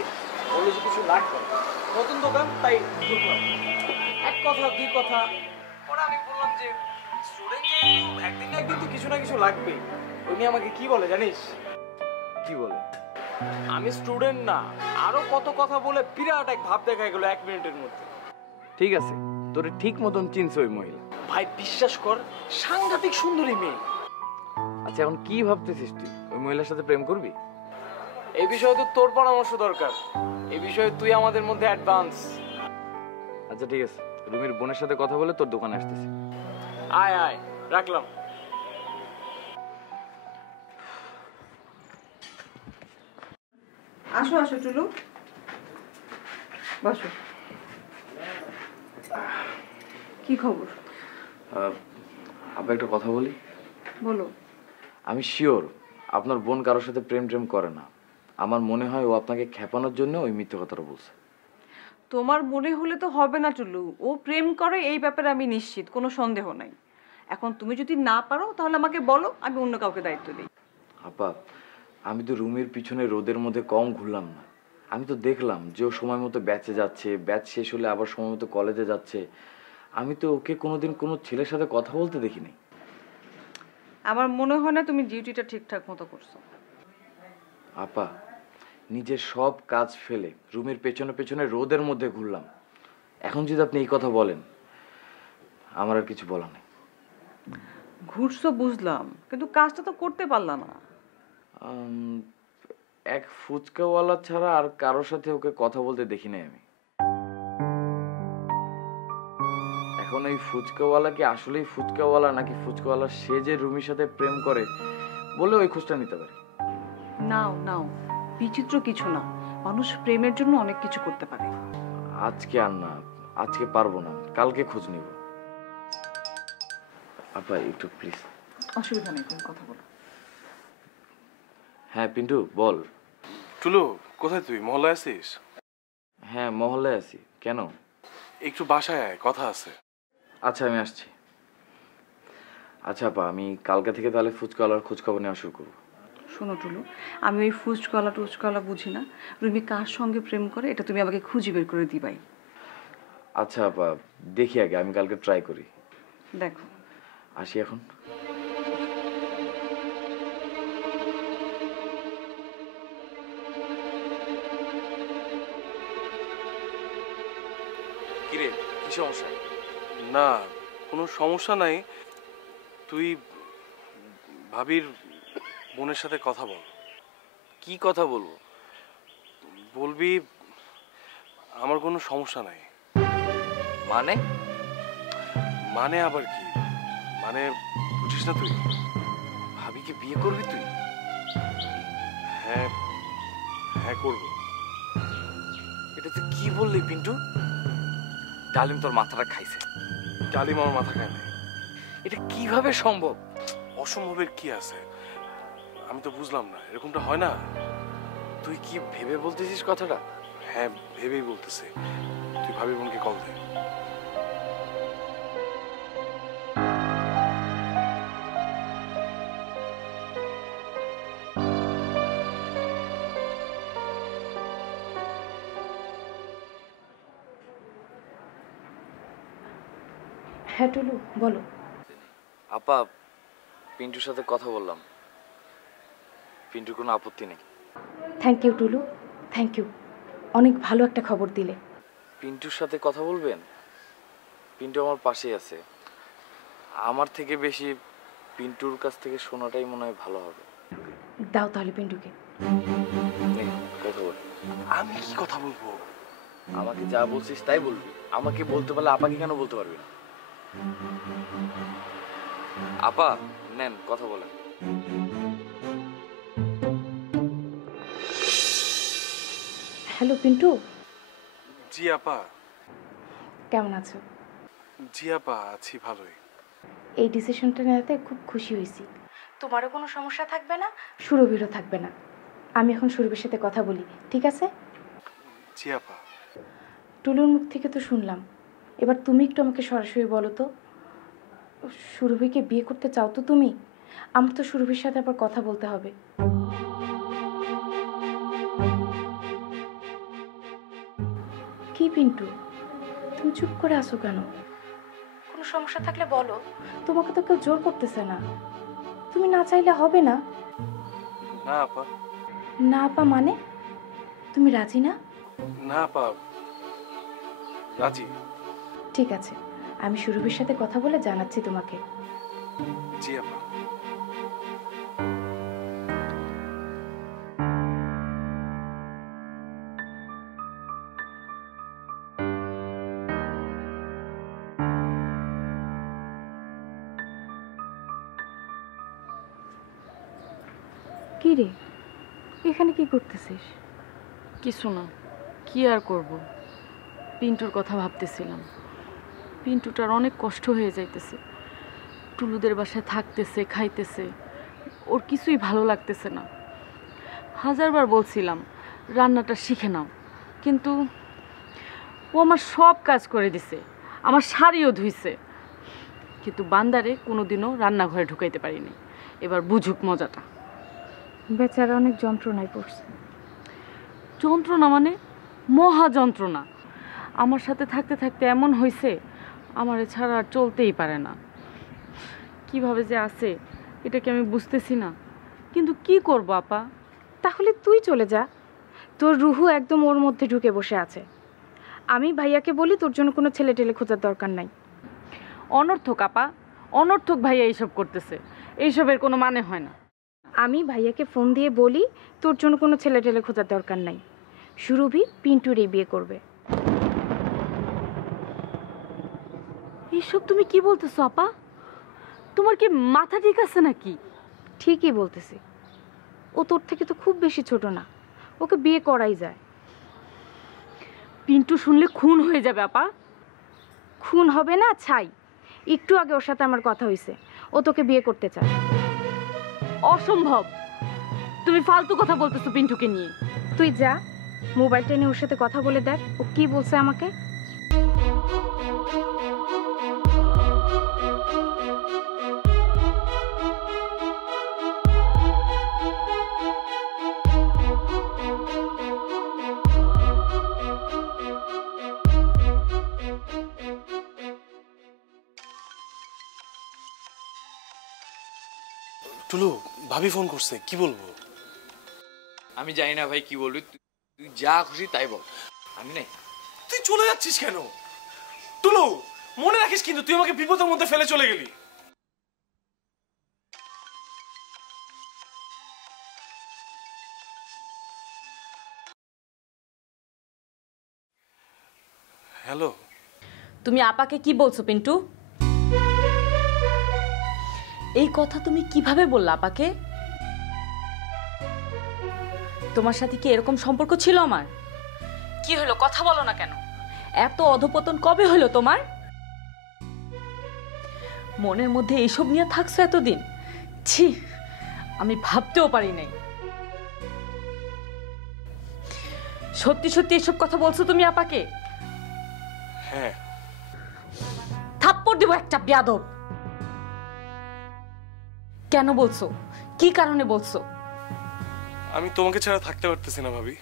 বললো যে কিছু লাগবে না। নতুন দোকান তাই ঢুকলাম, এক কথা দুই কথা পরে আমি বললাম যে স্টুডেন্ট যেহেতু একদিন না একদিন তো কিছু না কিছু লাগবেই। উনি আমাকে কি বলে জানিস? কি বলে? আমি স্টুডেন্ট না, আরো কত কথা বলে বিরাট এক ভাব দেখাই গেল 1 মিনিটের মধ্যে। ঠিক আছে, তোরে ঠিক মতন চিনছে ওই মহিলা। ভাই বিশ্বাস কর, সাংঘাতিক সুন্দরী মেয়ে। আচ্ছা এখন কি ভাবতেছিস তুই? ওই মহিলার সাথে প্রেম করবি? এই বিষয়ে তো তোর পরামর্শ দরকার, এই বিষয়ে তুই আমাদের মধ্যে অ্যাডভান্স। আচ্ছা ঠিক আছে, রুমির বোনের সাথে কথা বলে তোর দোকানে আসতেছি। আয় আয়, রাখলাম। আসো আসো টুলু, বসো। কি খবর? আপনি একটা কথা বলি? বলো। আমি শিওর আপনার বোন কারোর সাথে প্রেম ট্রেম করে না। আমার মনে হয় ও আপনাকে খেপানোর জন্য ওই মিথ্যে কথাটা বলছে। তোমার মনে হলে তো হবে না টুলু, ও প্রেম করে এই ব্যাপারে আমি নিশ্চিত, কোনো সন্দেহ নাই। এখন তুমি যদি না পারো তাহলে আমাকে বলো, আমি অন্য কাউকে দায়িত্ব দিই। আপা, আমি তো রুমের পিছনে রোদের মধ্যে কম ঘুরলাম না। আমি তো দেখলাম যে ও সময় মতো ব্যাচে যাচ্ছে, ব্যাচ শেষ হলে আবার সময় মতো কলেজে যাচ্ছে। আমি তো ওকে কোনোদিন কোনো ছেলের সাথে কথা বলতে দেখিনি। আমার মনে হয় না তুমি ডিউটিটা ঠিকঠাক মতো করছো। আপা, নিজের সব কাজ ফেলে রুমের পেছনে পেছনে রোদের মধ্যে ঘুরলাম। এখন যদি আপনি এই কথা বলেন, আমার আর কিছু বলার নেই। ঘুরছো বুঝলাম, কিন্তু কাজটা তো করতে পারলা না। এক ফুচকাওয়ালা ছাড়া আর কারোর সাথে ওকে কথা বলতে দেখি নাই আমি। এখন এই ফুচকাওয়ালা কি আসলেই ফুচকাওয়ালা নাকি ফুচকাওয়ালা সে যে রুমির সাথে প্রেম করে বলে ওই খোঁজটা নিতে পারে। নাও নাও, বিচিত্র কিছু না, মানুষ প্রেমের জন্য অনেক কিছু করতে পারে। আজকে আর না, আজকে পারবো না, কালকে খোঁজ নিব। আপা একটু প্লিজ। অসুবিধা নেই, তুমি কথা বলো। হ্যাঁ পিন্টু বল। টুলু, কোথায় তুই? মহল্লায় আছিস? হ্যাঁ মহল্লায় আছি। কেন? একটু বাসায় আয়, কথা আছে। আচ্ছা আমি আসছি। আচ্ছা আপা, আমি কালকে থেকে তাহলে ফুচকাওয়ালার খোঁজ খবর নেওয়া শুরু করবো। শোনো টুলু, আমি ওই ফুচকাওয়ালা টুচকাওয়ালা বুঝি না। রুমি কার সঙ্গে প্রেম করে এটা তুমি আমাকে খুঁজে বের করে দিবাই। আচ্ছা আপা, দেখি আগে, আমি কালকে ট্রাই করি। দেখো। আসি এখন। কিরে, কি সমস্যা? না, কোনো সমস্যা নাই। তুই ভাবির বোনের সাথে কথা বল। কি কথা বলবো? বলবি আমার কোনো সমস্যা নাই। মানে? মানে আবার কি? মানে বুঝিস না তুই? ভাবিকে বিয়ে করবি তুই? হ্যাঁ হ্যাঁ করবো। এটা তুই কি বললি পিন্টু? ডালিম তোর মাথাটা খাইছে। ডালিম আমার মাথা খায় নাই। এটা কিভাবে সম্ভব? অসম্ভবের কি আছে? আমি তো বুঝলাম না, এরকমটা হয় না। তুই কি ভেবে বলতেছিস কথাটা? হ্যাঁ ভেবেই বলতেছি। তুই ভাবি বোনকে কল দে। হ্যাঁ টুলু বলো। আপা, পিন্টুর সাথে কথা বললাম, পিন্টুর কোনো আপত্তি নেই। Thank you Tulu, thank you, অনেক ভালো একটা খবর দিলে। পিন্টুর সাথে কথা বলবেন? পিন্টু আমার পাশেই আছে। আমার থেকে বেশি পিন্টুর কাছ থেকে শোনাটাই মনে হয় ভালো হবে। দাও তাহলে পিন্টুকে। নে, কথা বল। আমি কি কথা বলবো? আমাকে যা বলছিস তাই বলবি। আমাকে বলতে পারলে আপাকে কেন বলতে পারবি না? আপা নেন, কথা বলেন। হ্যালো পিন্টু। জি আপা। কেমন আছো? জি আপা, আছি ভালোই। এই ডিসিশনটা নেওয়াতে খুব খুশি হয়েছি। তোমারও কোনো সমস্যা থাকবে না, সুরভিরও থাকবে না। আমি এখন সুরভির সাথে কথা বলি, ঠিক আছে? জি আপা। টুলুর মুখ থেকে তো শুনলাম, এবার তুমি একটু আমাকে সরাসরি বলো তো, সুরভিকে বিয়ে করতে চাও তো তুমি? আমার তো সুরভির সাথে আবার কথা বলতে হবে। পিন্টু, তুমি চুপ করে আছো কেন? কোনো সমস্যা থাকলে বলো, তোমাকে তো কেউ জোর করতেছে না। তুমি না চাইলে হবে না। না আপা। না আপা মানে? তুমি রাজি না? না আপা, রাজি। ঠিক আছে, আমি সুরভির সাথে কথা বলে জানাচ্ছি তোমাকে। জি আপা। কি রে, এখানে কি করতেছিস? কিছু না, কি আর করব, পিন্টুর কথা ভাবতেছিলাম। পিন্টুটার অনেক কষ্ট হয়ে যাইতেছে, টুলুদের বাসায় থাকতেছে, খাইতেছে, ওর কিছুই ভালো লাগতেছে না। হাজারবার বলছিলাম রান্নাটা শিখে নাও, কিন্তু ও আমার সব কাজ করে দিছে, আমার শাড়িও ধুইছে, কিন্তু বান্দারে কোনোদিনও রান্নাঘরে ঢুকাইতে পারিনি। এবার বুঝুক মজাটা। বেচারা অনেক যন্ত্রণায় পড়ছে। যন্ত্রণা মানে মহা যন্ত্রণা। আমার সাথে থাকতে থাকতে এমন হয়েছে আমারে ছাড়া আর চলতেই পারে না। কিভাবে যে আছে এটাকে আমি বুঝতেছি না, কিন্তু কি করব আপা? তাহলে তুই চলে যা, তোর রুহু একদম ওর মধ্যে ঢুকে বসে আছে। আমি ভাইয়াকে বলি তোর জন্য কোনো ছেলে টেলে খোঁজার দরকার নাই। অনর্থক আপা, অনর্থক ভাইয়া এইসব করতেছে, এইসবের কোনো মানে হয় না। আমি ভাইয়াকে ফোন দিয়ে বলি তোর জন্য কোনো ছেলে টেলে খোঁজার দরকার নাই, সুরভি পিন্টুরই বিয়ে করবে। এইসব তুমি কি বলতেছো আপা? তোমার কি মাথা ঠিক আছে নাকি? ঠিকই বলতেছি, ও তোর থেকে তো খুব বেশি ছোট না, ওকে বিয়ে করাই যায়। পিন্টু শুনলে খুন হয়ে যাবে আপা। খুন হবে না ছাই, একটু আগে ওর সাথে আমার কথা হয়েছে, ও তোকে বিয়ে করতে চায়। অসম্ভব, তুমি ফালতু কথা বলতেছো পিন্টুকে নিয়ে। তুই যা, মোবাইলটা নিয়ে ওর সাথে কথা বলে দেখ ও কি বলছে আমাকে। টুলু, ভাবি ফোন করছে, কি বলবো? আমি জানি না ভাই কি বলবি, তুই যা খুশি তাই বল, আমি নাই। তুই চলে যাচ্ছিস কেন টুলু? মনে রাখিস কিন্তু তুই আমাকে বিপদের মধ্যে ফেলে চলে গেলি। হ্যালো, তুমি আপাকে কি বলছো পিন্টু? এই কথা তুমি কিভাবে বললা আপাকে? তোমার সাথে কি এরকম সম্পর্ক ছিল আমার? কি হলো, কথা বলো না কেন? এত অধপতন কবে হলো তোমার? মনের মধ্যে এইসব নিয়ে থাকছো এতদিন? ছি, আমি ভাবতেও পারি নাই। সত্যি সত্যি এসব কথা বলছো তুমি আপাকে? হ্যাঁ। থাপ্পড় দিব একটা, বেয়াদব। কেন বলছো? কি কারণে বলছো? আমি তোমাকে ছাড়া থাকতে পারতেছি না ভাবি।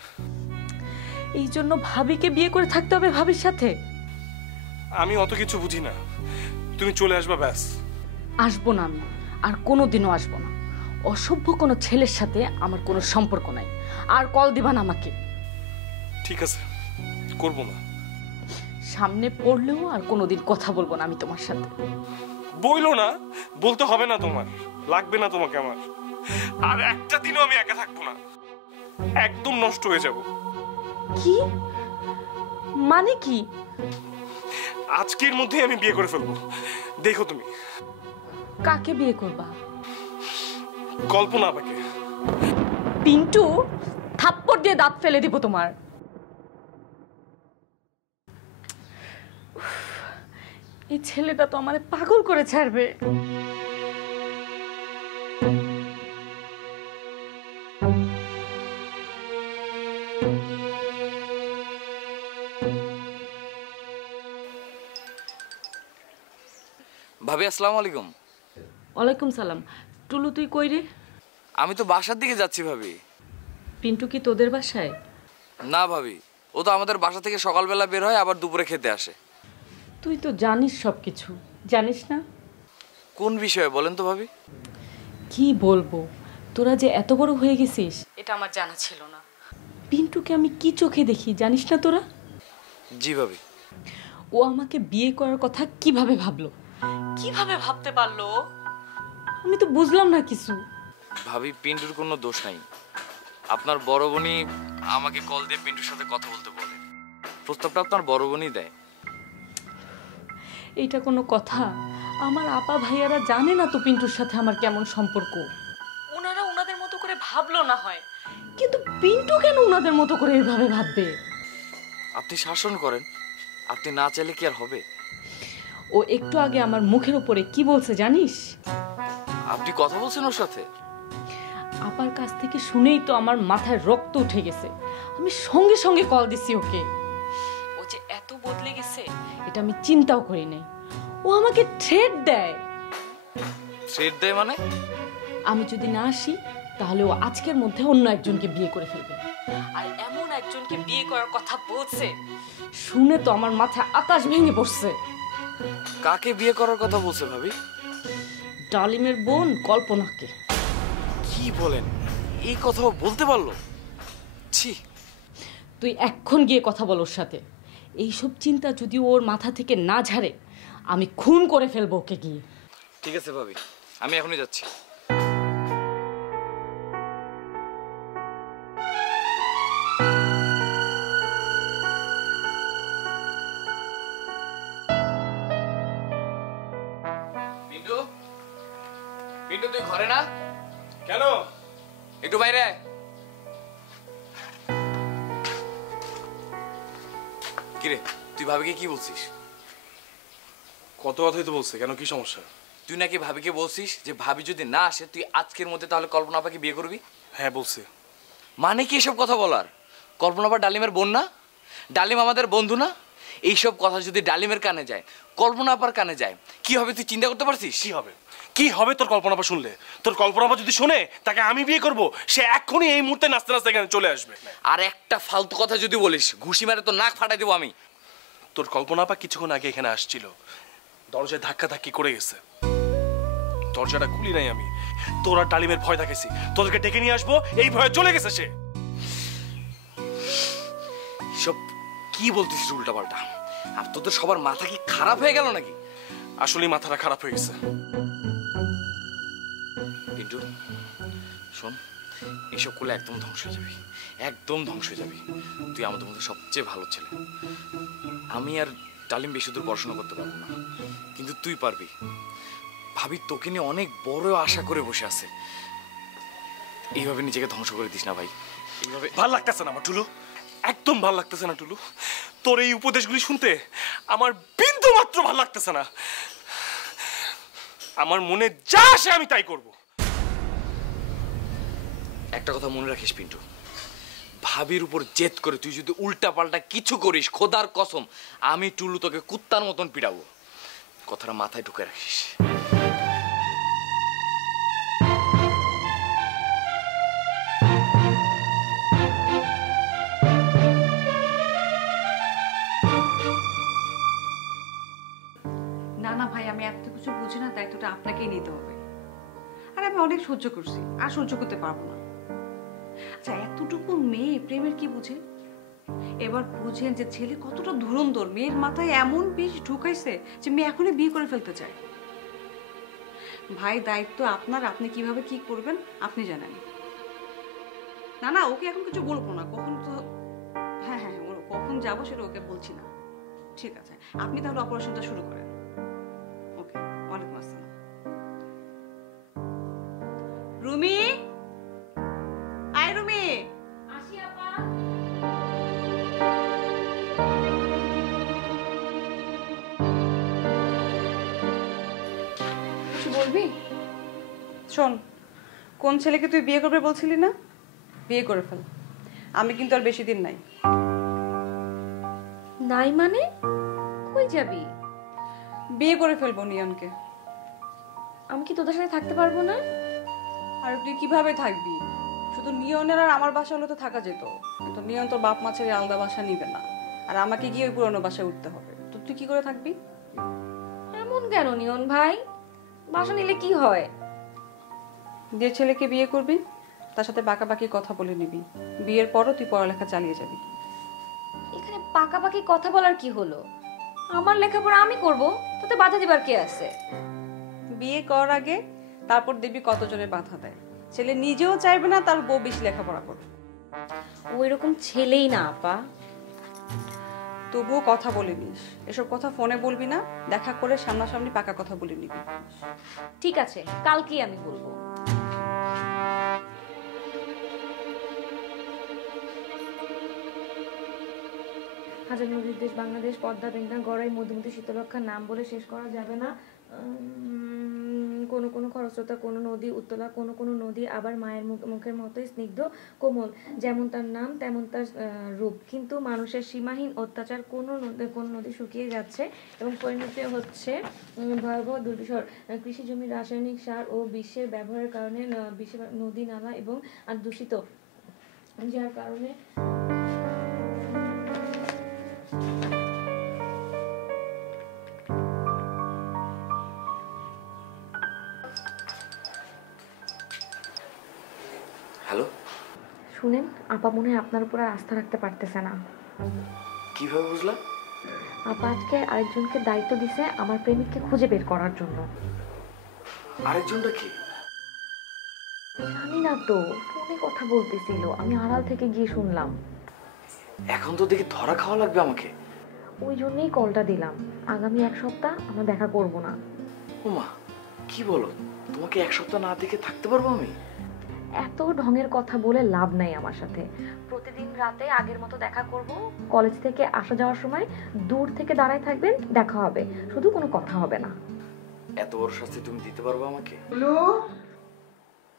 এই জন্য ভাবিকে বিয়ে করে থাকতে হবে ভাবির সাথে? আমি অত কিছু বুঝি না, তুমি চলে আসবা ব্যাস। আসবো না আমি, আর কোনোদিনও আসবো না। অসভ্য কোনো ছেলের সাথে আমার কোনো সম্পর্ক নাই, আর কল দিবা না আমাকে। ঠিক আছে, করবো না। সামনে পড়লেও আর কোনোদিন কথা বলবো না আমি তোমার সাথে। বইলো না, বলতে হবে না, তোমার লাগবে না তোমাকে আমার। আর একটা দিনও আমি একা থাকবো না, একদম নষ্ট হয়ে যাব। কি মানে? কি আজকের মধ্যে আমি বিয়ে করে ফেলবো, দেখো তুমি। কাকে বিয়ে করবা? কল্পনা আপাকে। পিন্টু, থাপ্পড় দিয়ে দাঁত ফেলে দিব তোমার। এই ছেলেটা তো আমারে পাগল করে ছাড়বে। ভাবি আসসালামু আলাইকুম। ওয়ালাইকুম সালাম। টুলু, তুই কই রে? আমি তো বাসার দিকে যাচ্ছি ভাবি। পিন্টু কি তোদের বাসায়? না ভাবি, ও তো আমাদের বাসা থেকে সকালবেলা বের হয়, আবার দুপুরে খেতে আসে। তুই তো জানিস সব কিছু, জানিস না? কোন বিষয়ে বলেন তো ভাবি? কি বলবো, তোরা যে এত বড় হয়ে গেছিস এটা আমার জানা ছিল না। পিন্টুকে আমি কি চোখে দেখি জানিস না তোরা? জি ভাবি। ও আমাকে বিয়ে করার কথা কিভাবে ভাবলো, কিভাবে ভাবতে পারলো আমি তো বুঝলাম না কিছু। ভাবি, পিন্টুর কোনো দোষ নাই। আপনার বড় বোনই আমাকে কল দিয়ে পিন্টুর সাথে কথা বলতে বলে। প্রস্তাবটা আপনার বড় বোনই দেয়। এইটা কোনো কথা? আমার আপা ভাইয়ারা জানে না তো পিন্টুর সাথে আমার কেমন সম্পর্ক। ওনারা ওনাদের মতো করে ভাবলো না হয়, কিন্তু পিন্টু কেন ওনাদের মতো করে এভাবে ভাববে? আপনি শাসন করেন, আপনি না চাইলে কি আর হবে? ও একটু আগে আমার মুখের উপরে কি বলছে জানিস? আপনি কথা বলছেন ওর সাথে? আপার কাছ থেকে শুনেই তো আমার মাথায় রক্ত উঠে গেছে। আমি সঙ্গে সঙ্গে কল দিছি ওকে। ও যে এত বদলে গেছে এটা আমি চিন্তাও করি নাই। ও আমাকে থ্রেট দেয়। থ্রেট দেয় মানে? আমি যদি না আসি তাহলে ও আজকের মধ্যে অন্য একজনকে বিয়ে করে ফেলবে। আর এমন একজনকে বিয়ে করার কথা বলছে শুনে তো আমার মাথায় আকাশ ভেঙে পড়ছে। কাকে বিয়ে করার কথা বলছে ভাবি? ডালিমের বোন কল্পনাকে। কি বলেন? এই কথাও বলতে পারলো? ছি। তুই এখন গিয়ে কথা বল ওর সাথে। এইসব চিন্তা যদি ওর মাথা থেকে না ঝাড়ে আমি খুন করে ফেলবো ওকে গিয়ে। ঠিক আছে ভাবি, আমি এখনই যাচ্ছি। পিন্টু, পিন্টু তুই ঘরে না? কেন? একটু বাইরে আয়। কিরে, তুই ভাবিকে কি বলছিস? কত কথাই তো বলছে, কেন কি সমস্যা? তুই নাকি ভাবিকে বলছিস যে ভাবি যদি না আসে তুই আজকের মধ্যে তাহলে কল্পনা আপাকে বিয়ে করবি? হ্যাঁ বলছে। মানে কি এসব কথা বলার? কল্পনা আপা ডালিমের বোন না? ডালিম আমাদের বন্ধু না? এইসব কথা যদি ডালিমের কানে যায়, কল্পনা আপার কানে যায়, কি হবে তুই চিন্তা করতে পারছিস? কি হবে? কি হবে তোর কল্পনা আপা শুনলে? তোর কল্পনা আপা যদি শোনে তাকে আমি বিয়ে করব, সে এখনই এই মুহূর্তে নাচতে নাচতে এখানে চলে আসবে। আর একটা ফালতু কথা যদি বলিস ঘুষি মারে তো নাক ফাটাই দেবো আমি। তোর কল্পনা আপা কিছুক্ষণ আগে এখানে আসছিল, দরজায় ধাক্কা ধাক্কি করে গেছে। দরজাটা খুলি নাই আমি, তোরা ডালিমের ভয় দেখাইছি, তোদেরকে ডেকে নিয়ে আসবো এই ভয়ে চলে গেছে সে। সব কি বলতিস উল্টা পাল্টা? আর তোদের সবার মাথা কি খারাপ হয়ে গেল নাকি? আসলে মাথাটা খারাপ হয়ে গেছে। পিন্টু শোন, এইসব করলে একদম ধ্বংস হয়ে যাবি, একদম ধ্বংস হয়ে যাবি। তুই আমাদের মধ্যে সবচেয়ে ভালো ছেলে। আমি আর ডালিম বেশি দূর পড়াশোনা করতে পারবো না, কিন্তু তুই পারবি। ভাবি তোকে নিয়ে অনেক বড় আশা করে বসে আছে। এইভাবে নিজেকে ধ্বংস করে দিস না ভাই। এইভাবে ভাল লাগতেছে না আমার টুলু, একদম ভাল লাগতেছে না টুলু। তোর এই উপদেশগুলি শুনতে আমার বিন্দু মাত্র ভাল লাগতেছে না। আমার মনে যা আসে আমি তাই করব। একটা কথা মনে রাখিস পিন্টু, ভাবির উপর জেদ করে তুই যদি উল্টা পাল্টা কিছু করিস, খোদার কসম আমি টুলু তোকে কুত্তার মতন পিটাবো। কথাটা মাথায় ঢুকে রাখিস। না না ভাই, আমি এত কিছু বুঝি না, দায়িত্বটা আপনাকেই নিতে হবে। আর আমি অনেক সহ্য করছি, আর সহ্য করতে পারবো না। আচ্ছা, এতটুকু মেয়ে প্রেমের কি বুঝে? এবার বুঝেন যে ছেলে কতটা ধুরন্ধর, মেয়ের মাথায় এমন বিষ ঢুকাইছে যে মেয়ে এখনই বিয়ে করে ফেলতে চায়। ভাই, দায়িত্ব আপনার, আপনি কিভাবে কি করবেন আপনি জানেন। না না, ওকে এখন কিছু বলবো না, কখন তো হ্যাঁ হ্যাঁ কখন যাবো সেটা ওকে বলছি না। ঠিক আছে, আপনি তাহলে অপারেশনটা শুরু করেন। ওকে, ওয়ালাইকুম আসসালাম। রুমি, আয় রুমি। আসি আপা। কিছু বলবি? শোন, কোন ছেলেকে তুই বিয়ে করবে বলছিলি না, বিয়ে করে ফেল। আমি কিন্তু আর বেশি দিন নাই। নাই মানে? কই যাবি? বিয়ে করে ফেলবো নিয়নকে। আমি কি তোদের সাথে থাকতে পারবো না? আর তুই কিভাবে থাকবি? শুধু নিয়নের আর আমার বাসা হলে তো থাকা যেত, কিন্তু নিয়ন তোর বাপ মা ছেড়ে আলাদা বাসা নিবে না, আর আমাকে গিয়ে ওই পুরনো বাসায় উঠতে হবে। তো তুই কি করে থাকবি? এমন কেন নিয়ন ভাই, বাসা নিলে কি হয়? যে ছেলেকে বিয়ে করবি তার সাথে বাকি কথা বলে নিবি, বিয়ের পরও তুই পড়ালেখা চালিয়ে যাবি। এখানে পাকাপাকি কথা বলার কি হলো? আমার লেখাপড়া আমি করব, তাতে বাধা দিবার কে আছে? বিয়ে কর আগে, তারপর দেখবি কতজনে বাধা দেয়। ছেলে নিজেও চাইবে না তার বউ বেশি লেখাপড়া করবে। ওই রকম ছেলেই না আপা। তবুও কথা বলে নিস, এসব কথা ফোনে বলবি না, দেখা করে সামনাসামনি পাকা কথা বলে নিবি। ঠিক আছে, কালকেই আমি বলবো। হাজার নদীর দেশ বাংলাদেশ, পদ্মা, মেঘনা, গড়াই, মধুমতি, শীতলক্ষার নাম বলে শেষ করা যাবে না। কোনো কোনো খরস্রোতা, কোনো নদী উত্তলা, কোনো কোনো নদী আবার মায়ের মুখের মতোই স্নিগ্ধ কোমল, যেমন তার নাম তেমন তার রূপ। কিন্তু মানুষের সীমাহীন অত্যাচার কোনো নদী শুকিয়ে যাচ্ছে এবং পরিণতি হচ্ছে ভয়াবহ দুর্বিষহ। কৃষি জমি রাসায়নিক সার ও বিষের ব্যবহারের কারণে বিশ্বের নদী নালা এবং দূষিত, যার কারণে হ্যালো, শুনেন, আপা মনে হয় আপনার উপর আর আস্থা রাখতে পারতেছে না। কিভাবে বুঝলা? আপা আজকে আরেকজনকে দায়িত্ব দিছে আমার প্রেমিককে খুঁজে বের করার জন্য। আরেকজনটা কি? জানি না তো, ফোনে কথা বলতেছিল, আমি আড়াল থেকে গিয়ে শুনলাম। এখন তো দেখি ধরা খাওয়া লাগবে আমাকে। ওই জন্যই কলটা দিলাম, আগামী 1 সপ্তাহ আমরা দেখা করব না। ওমা, কি বলো? তোমাকে 1 সপ্তাহ না দেখে থাকতে পারবো আমি? এত ঢঙের কথা বলে লাভ নাই আমার সাথে। প্রতিদিন রাতে আগের মতো দেখা করব, কলেজ থেকে আসা যাওয়ার সময় দূর থেকে দাঁড়ায় থাকবেন, দেখা হবে, শুধু কোনো কথা হবে না। এত বড় শাস্তি তুমি দিতে পারবো আমাকে? হ্যালো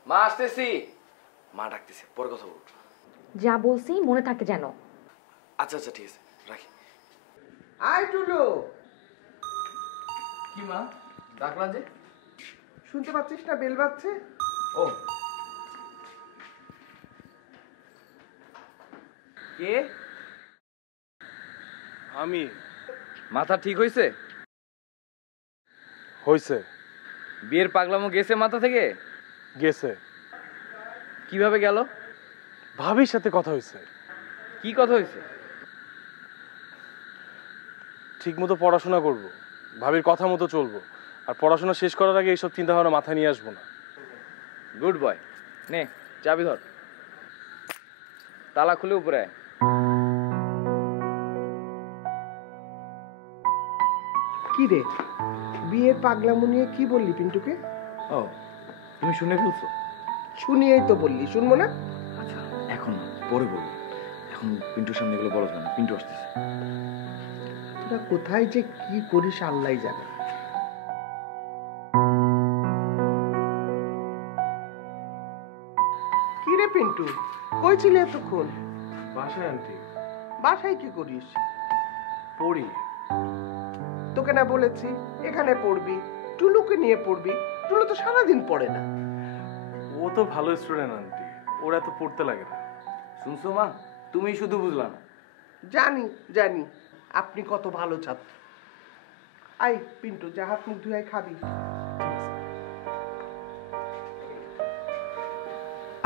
মা, আসতেছি। মা ডাকতেছে, পরে কথা বলবো। যা বলছি মনে থাকে যেন। আচ্ছা আচ্ছা, ঠিক আছে, রাখি। আয় টুলু। কি মা, ডাকলা যে? শুনতে পাচ্ছিস না বেল বাজছে? ও, কে? আমি। মাথা ঠিক হইছে? হইছে। বিয়ের পাগলামো গেছে মাথা থেকে? গেছে। কিভাবে গেল? ভাবির সাথে কথা হইছে। কি কথা হইছে? ঠিক মতো পড়াশোনা করব, ভাবির কথা মতো চলবো, আর পড়াশোনা শেষ করার আগে এইসব চিন্তা ভাবনা মাথায় নিয়ে আসবো না। গুড বয়, নে চাবি ধর, তালা খুলে উপরে আয়। কি রে, বিয়ের পাগলামো নিয়ে কি বললি পিন্টুকে? ও, তুমি শুনে ফেলছো? শুনিয়েই তো বললি, শুনবো না? আচ্ছা, এখন না, পরে বলবো। এখন পিন্টুর সামনে এগুলো বলা যাবে না, পিন্টু আসতেছে। তোরা কোথায় যে কি করিস আল্লাহই জানে। কি রে পিন্টু, কই ছিলি এতক্ষণ? বাসায় আন্টি। বাসায় কি করিস? পড়ি। তোকে না বলেছি এখানে পড়বি, টুলুকে নিয়ে পড়বি? টুলু তো সারাদিন পড়ে না। ও তো ভালো স্টুডেন্ট আন্টি, ওরা তো পড়তে লাগে না। শুনছো মা, তুমি শুধু বুঝলা না। জানি জানি, আপনি কত ভালো ছাত্র। আই পিন্টু, যা হাত মুখ ধুয়ে খাবি।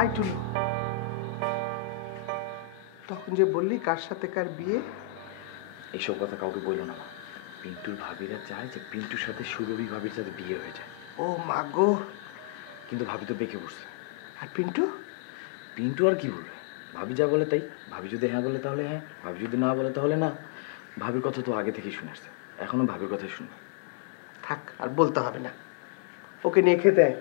আই টুলু, তখন যে বললি কার সাথে কার বিয়ে? এইসব কথা কাউকে বললো না মা। পিন্টুর ভাবিরা চায় যে পিন্টুর সাথে সুরভি ভাবির সাথে বিয়ে হয়ে যায়। ও মা গো। কিন্তু ভাবি তো বেঁকে পড়ছে। আর পিন্টু? পিন্টু আর কি বলবে? ভাবি যা বলে তাই। ভাবি যদি হ্যাঁ বলে তাহলে হ্যাঁ, ভাবি যদি না বলে তাহলে না। ভাবির কথা তো আগে থেকেই শুনে আসছে, এখনো ভাবির কথাই শুনবে। থাক, আর বলতে হবে না, ওকে নিয়ে খেতে আয়।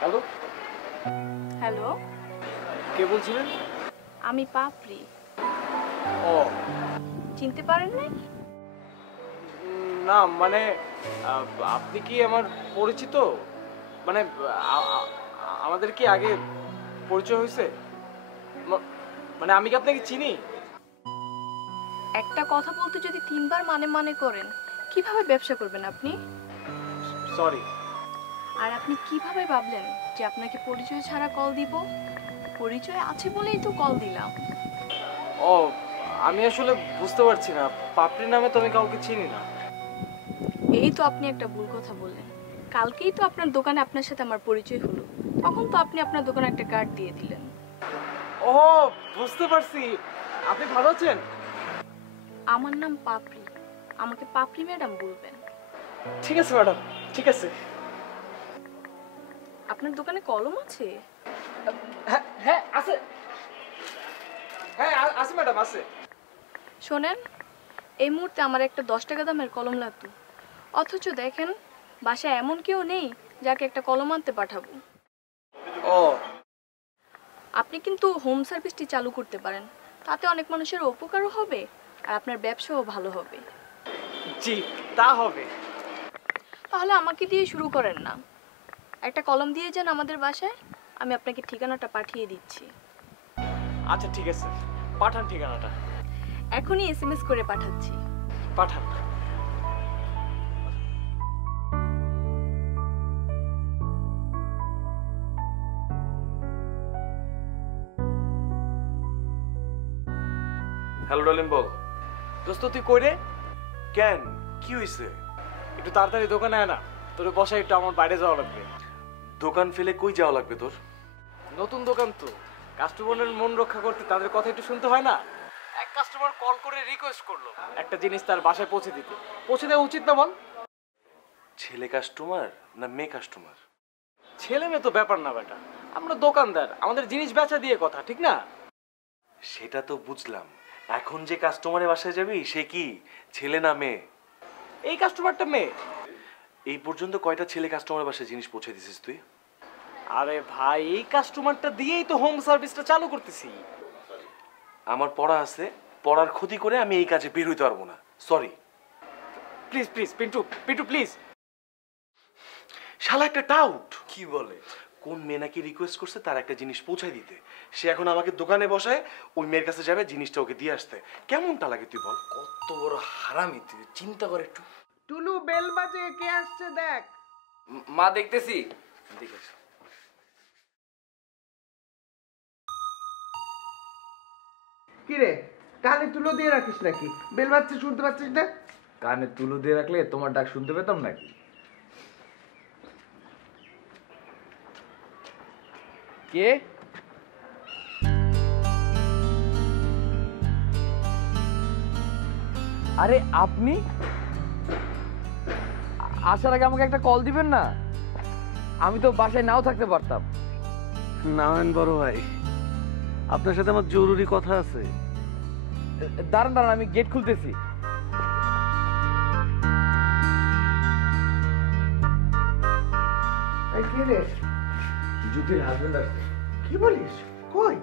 হ্যালো। হ্যালো, কে বলছিলেন? আমি পাপড়ি। ও, চিনতে পারেন নাই? না মানে আপনি কি আমার পরিচিত? মানে আমাদের কি আগে পরিচয় হয়েছে? মানে আমি কি আপনাকে চিনি? একটা কথা বলতে যদি 3 বার মানে মানে করেন কিভাবে ব্যবসা করবেন আপনি? সরি। আর আপনি কিভাবে ভাবলেন যে আপনাকে পরিচয় ছাড়া কল দিব? পরিচয় আছে বলেই তো কল দিলাম। ও, আমি আসলে বুঝতে পারছি না, পাপড়ি নামে তো আমি কাউকে চিনি না। এই তো আপনি একটা ভুল কথা বললেন। কালকেই তো আপনার দোকানে আপনার সাথে আমার পরিচয় হলো, তখন তো আপনি আপনার দোকানে একটা কার্ড দিয়ে দিলেন। ও, বুঝতে পারছি। আপনি ভালো আছেন? আমার নাম পাপড়ি, আমাকে পাপড়ি ম্যাডাম বলবেন। ঠিক আছে ম্যাডাম, ঠিক আছে। আপনার দোকানে কলম আছে? হ্যাঁ আছে। হ্যাঁ আছে ম্যাডাম, আছে। শোনেন, এই মুহূর্তে আমার একটা 10 টাকা দামের কলম লাগতো, অথচ দেখেন বাসায় এমন কেউ নেই যাকে একটা কলম আনতে পাঠাবো। ও, আপনি কিন্তু হোম সার্ভিসটি চালু করতে পারেন, তাতে অনেক মানুষের উপকারও হবে আর আপনার ব্যবসাও ভালো হবে। জি, তা হবে। তাহলে আমাকে দিয়ে শুরু করেন না, একটা কলম দিয়ে যান আমাদের বাসায়, আমি আপনাকে ঠিকানাটা পাঠিয়ে দিচ্ছি। আচ্ছা ঠিক আছে, পাঠান ঠিকানাটা। এখনই SMS করে পাঠাচ্ছি। পাঠান। হ্যালো ডালিম, বল। দোস্ত তুই কই রে? কেন, কি হইছে? একটু তাড়াতাড়ি দোকানে আয় না, তোর বসায় একটু আমার বাইরে যাওয়া লাগবে। দোকান ফেলে কই যাওয়া লাগবে তোর? নতুন দোকান তো, কাস্টমারের মন রক্ষা করতে তাদের কথা একটু শুনতে হয় না। এক কাস্টমার কল করে রিকোয়েস্ট করলো একটা জিনিস তার বাসায় পৌঁছে দিতে। পৌঁছে দেওয়া উচিত না বল? ছেলে কাস্টমার না মেয়ে কাস্টমার? ছেলে মেয়ে তো ব্যাপার না বেটা, আমরা দোকানদার, আমাদের জিনিস বেচা দিয়ে কথা, ঠিক না? সেটা তো বুঝলাম, এখন যে কাস্টমারের বাসায় যাবি সে কি ছেলে না মেয়ে? এই কাস্টমারটা মেয়ে। এই পর্যন্ত কয়টা ছেলে কাস্টমারের বাসায় জিনিস পৌঁছে দিছিস তুই? আরে ভাই, এই কাস্টমারটা দিয়েই তো হোম সার্ভিসটা চালু করতেছি। আমার পড়া আছে, পড়ার ক্ষতি করে আমি এই কাজে বের হইতে পারবো না, sorry. Please please Pintu, Pintu please. শালা একটা টাউট। কি বলে? কোন মেয়ে নাকি রিকোয়েস্ট করছে তার একটা জিনিস পৌঁছায় দিতে, সে এখন আমাকে দোকানে বসায় ওই মেয়ের কাছে যাবে জিনিসটা ওকে দিয়ে আসতে। কেমনটা লাগে তুই বল? কত বড় হারামি তুই, চিন্তা করে একটু। টুলু, বেল বাজে, কে আসছে দেখ। মা দেখতেছি। দেখেছ কি রে, কানে তুলো দিয়ে রাখিস নাকি? বেল বাজছে শুনতে পাচ্ছিস না? কানে তুলো দিয়ে রাখলে তোমার ডাক শুনতে পেতাম নাকি? কে? আরে আপনি আসার আগে আমাকে একটা কল দিবেন না? আমি তো বাসায় নাও থাকতে পারতাম। নারায়ণ বড় ভাই, আপনার সাথে আমার জরুরি কথা আছে। দাঁড়ান দাঁড়ান, আমি গেট খুলতেছি। কি রে? জ্যোতির হাজবেন্ড আসছে। কি বলিস? কই?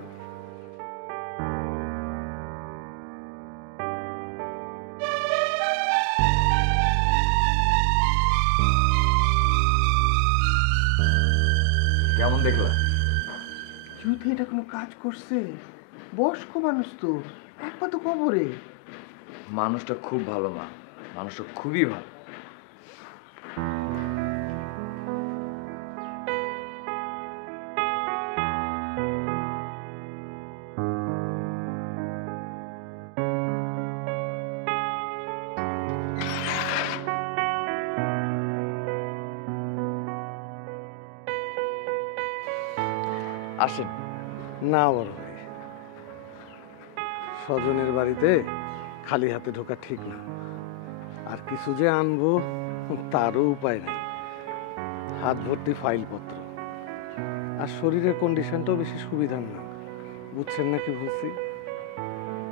কেমন দেখলা? জ্যোতি এটা কোনো কাজ করছে? বয়স্ক মানুষ তো, একবার তো কবরে। মানুষটা খুব ভালো মা, মানুষটা খুবই ভালো। আসেন। না বড় ভাই, স্বজনের বাড়িতে খালি হাতে ঢোকা ঠিক না। আর কিছু যে আনবো তারও উপায় নেই। হাত ভর্তি ফাইলপত্র, আর শরীরের কন্ডিশনটাও বেশি সুবিধার না। বুঝছেন না কি বলছি?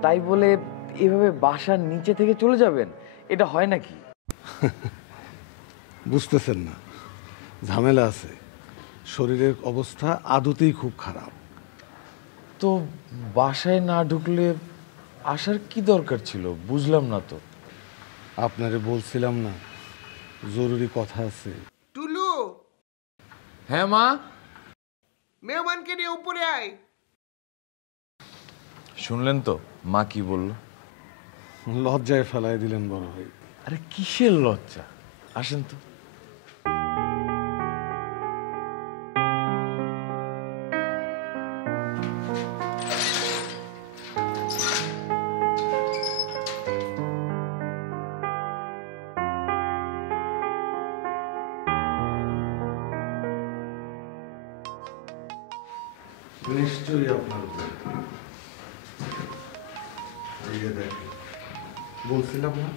তাই বলে এভাবে বাসার নিচে থেকে চলে যাবেন? এটা হয় নাকি? বুঝতেছেন না, ঝামেলা আছে। শরীরের অবস্থা আদতেই খুব খারাপ। তো বাসায় না ঢুকলে আসার কি দরকার ছিল? বুঝলাম না তো। আপনারে বলছিলাম না জরুরি কথা আছে। টুলু, হ্যাঁ মা। মেহমানকে নিয়ে উপরে আয়। শুনলেন তো মা কি বলল? লজ্জায় ফেলায় দিলেন বড় ভাই। আরে কিসের লজ্জা, আসেন তো। নিশ্চয়ই আপনার বলছিলাম না,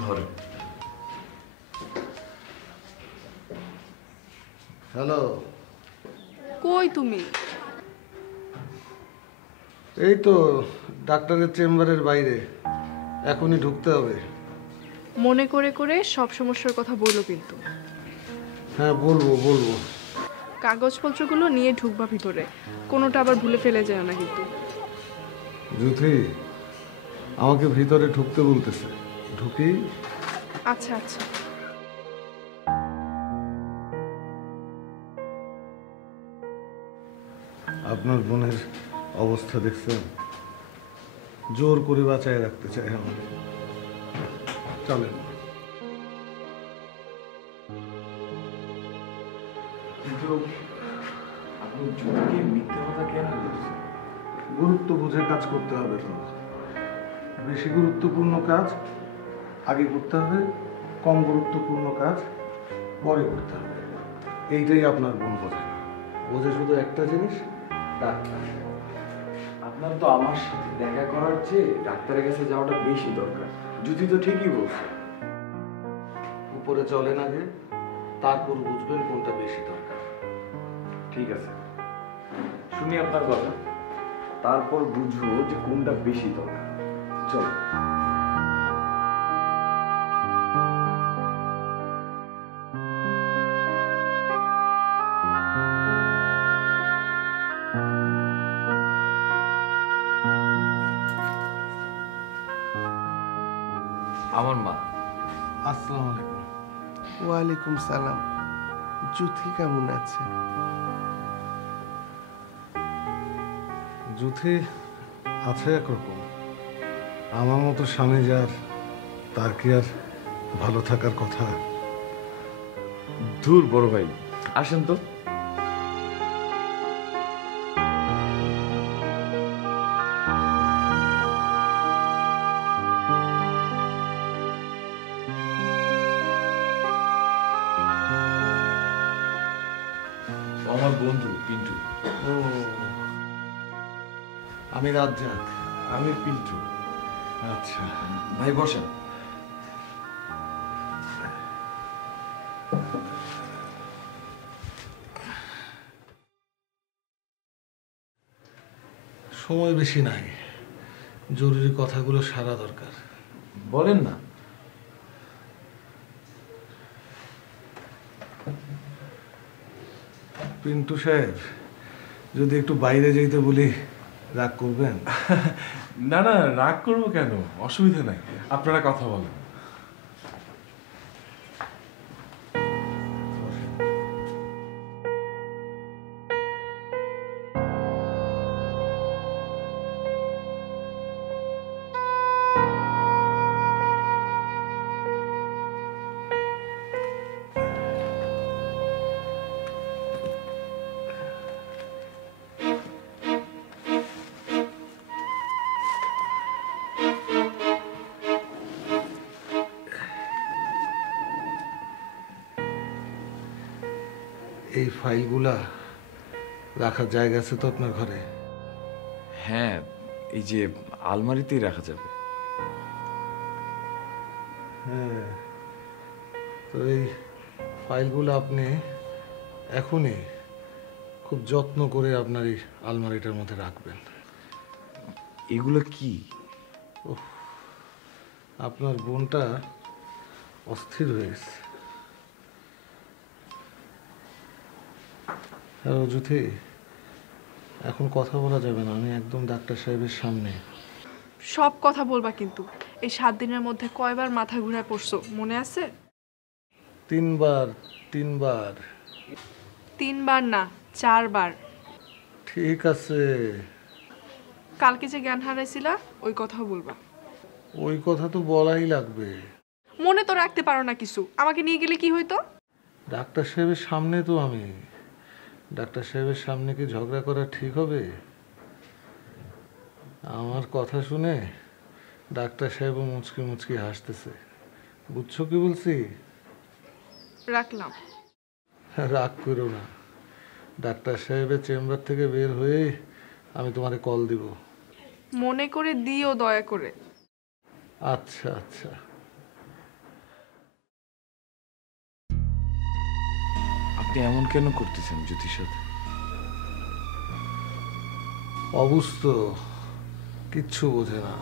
ধরে। হ্যালো, কই তুমি? এই তো ডাক্তারের চেম্বারের বাইরে, এখনই ঢুকতে হবে। মনে করে করে সব সমস্যার কথা বললো কিন্তু। হ্যাঁ বলবো। কাগজপত্রগুলো নিয়ে ঢুকবা ভিতরে, কোনোটা আবার ভুলে ফেলে যায় না কিন্তু। জ্যোতি আমাকে ভিতরে ঢুকতে বলতেছে, ঢুকি? আচ্ছা আচ্ছা। আপনার বোনের অবস্থা দেখছেন, জোর করে বাঁচায় রাখতে চাই আমাকে। চলেন। কিন্তু আপনি জ্যোতিকে মিথ্যে কথা কেন বলছেন? গুরুত্ব বুঝে কাজ করতে হবে তো। বেশি গুরুত্বপূর্ণ কাজ আগে করতে হবে, কম গুরুত্বপূর্ণ কাজ পরে করতে হবে। এইটাই আপনার বোন বোঝে না, বোঝে শুধু একটা জিনিস, ডাক্তার। আপনার তো আমার সাথে দেখা করার চেয়ে ডাক্তারের কাছে যাওয়াটা বেশি দরকার। জ্যোতি তো ঠিকই বলছে। উপরে চলেন আগে, তারপর বুঝবেন কোনটা বেশি দরকার। ঠিক আছে, শুনি আপনার কথা, তারপর বুঝবো যে কোনটা বেশি দরকার। চলো। আমার মা। আসসালামু আলাইকুম। ওয়ালাইকুম সালাম। জ্যোতি কেমন আছে? জ্যোতি আছে একরকম। আমার মতো স্বামী যার, তার কি আর ভালো থাকার কথা? দূর বড় ভাই, আসেন তো। আমার বন্ধু পিন্টু। ও, আমি রাজ্জাক। আমি পিন্টু। আচ্ছা ভাই বসেন। সময় বেশি নাই, জরুরি কথাগুলো সারা দরকার। বলেন না। পিন্টু সাহেব, যদি একটু বাইরে যেতে বলি রাগ করবেন? না না, রাগ করবো কেন, অসুবিধা নাই, আপনারা কথা বলেন। এই ফাইলগুলা রাখার জায়গা আছে তো আপনার ঘরে? হ্যাঁ, এই যে আলমারিতেই রাখা যাবে। হ্যাঁ, তো এই ফাইলগুলো আপনি এখনই খুব যত্ন করে আপনার এই আলমারিটার মধ্যে রাখবেন। এগুলো কি? আপনার বোনটা অস্থির হয়ে গেছে। হ্যালো জ্যোতি, এখন কথা বলা যাবে না, আমি একদম ডাক্তার সাহেবের সামনে। সব কথা বলবা কিন্তু। এই 7 দিনের মধ্যে কয়বার মাথা ঘুরায় পড়ছো মনে আছে? 3 বার। 3 বার না, 4 বার। ঠিক আছে। কালকে যে জ্ঞান হারাইছিলা ওই কথাও বলবা। ওই কথা তো বলাই লাগবে। মনে তো রাখতে পারো না কিছু, আমাকে নিয়ে গেলে কি হইতো? ডাক্তার সাহেবের সামনে তো আমি, ডাক্তার সাহেবের সামনে কি ঝগড়া করা ঠিক হবে? আমার কথা শুনে ডাক্তার সাহেবও মুচকি মুচকি হাসতেছে। বুঝছো কি বলছি? রাখলাম। রাগ করো না, ডাক্তার সাহেবের চেম্বার থেকে বের হয়ে আমি তোমারে কল দিব। মনে করে দিও দয়া করে। আচ্ছা আচ্ছা। আপনি এমন কেন করতেছেন জ্যোতির সাথে? অবুঝ কিচ্ছু বোঝে না।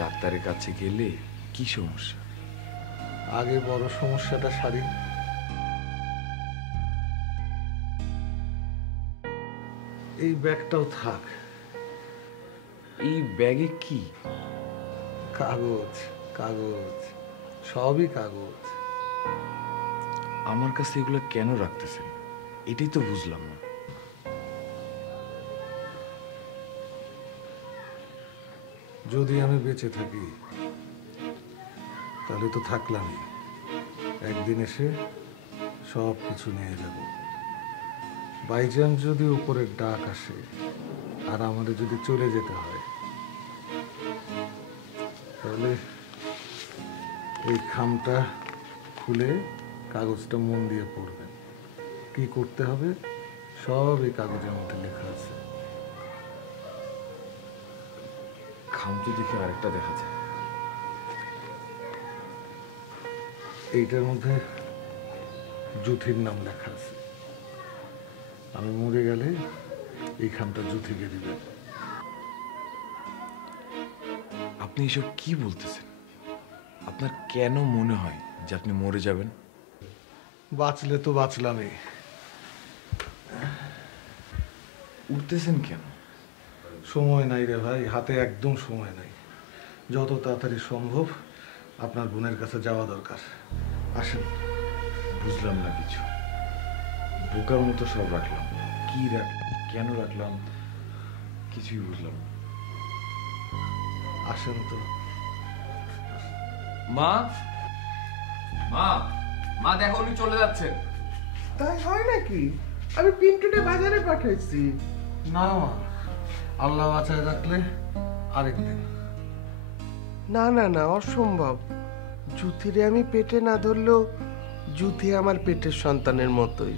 ডাক্তারের কাছে গেলে কি সমস্যা? আগে বড় সমস্যাটা সারি। এই ব্যাগটাও থাক। এই ব্যাগে কি? কাগজ কাগজ, সবই কাগজ। আমার কাছে এগুলো কেন রাখতেছেন এটাই তো বুঝলাম না। যদি আমি বেঁচে থাকি তাহলে তো থাকলামই, একদিন এসে সব কিছু নিয়ে যাব। বাইচান্স যদি উপরের ডাক আসে আর আমাদের যদি চলে যেতে হয়, তাহলে এই খামটা খুলে কাগজটা মন দিয়ে পড়বেন। কি করতে হবে সব এই কাগজের মধ্যে লেখা আছে। খামটি দেখে আরেকটা দেখা যায়। এইটার মধ্যে জুথির নাম লেখা আছে। আমি মরে গেলে এই খামটা জুথিকে দিবেন। আপনি এসব কি বলতেছেন? আপনার কেন মনে হয় যে আপনি মরে যাবেন? বাঁচলে তো বাঁচলামই। উঠতেছেন কেন? সময় নাই রে ভাই, হাতে একদম সময় নাই। যত তাড়াতাড়ি সম্ভব আপনার বোনের কাছে যাওয়া দরকার। আসেন। বুঝলাম না কিছু, বোকার মতো সব রাখলাম। কি কেন রাখলাম কিছুই বুঝলাম না। আসেন তো। মা, মা, মা দেখো উনি চলে যাচ্ছেন। তাই হয় নাকি? আমি পিন্টুকে বাজারে পাঠাইছি। না মা, আল্লাহ বাঁচায় রাখলে আরেকদিন। না না না, অসম্ভব। জুথিরে আমি পেটে না ধরলেও জুথি আমার পেটের সন্তানের মতোই।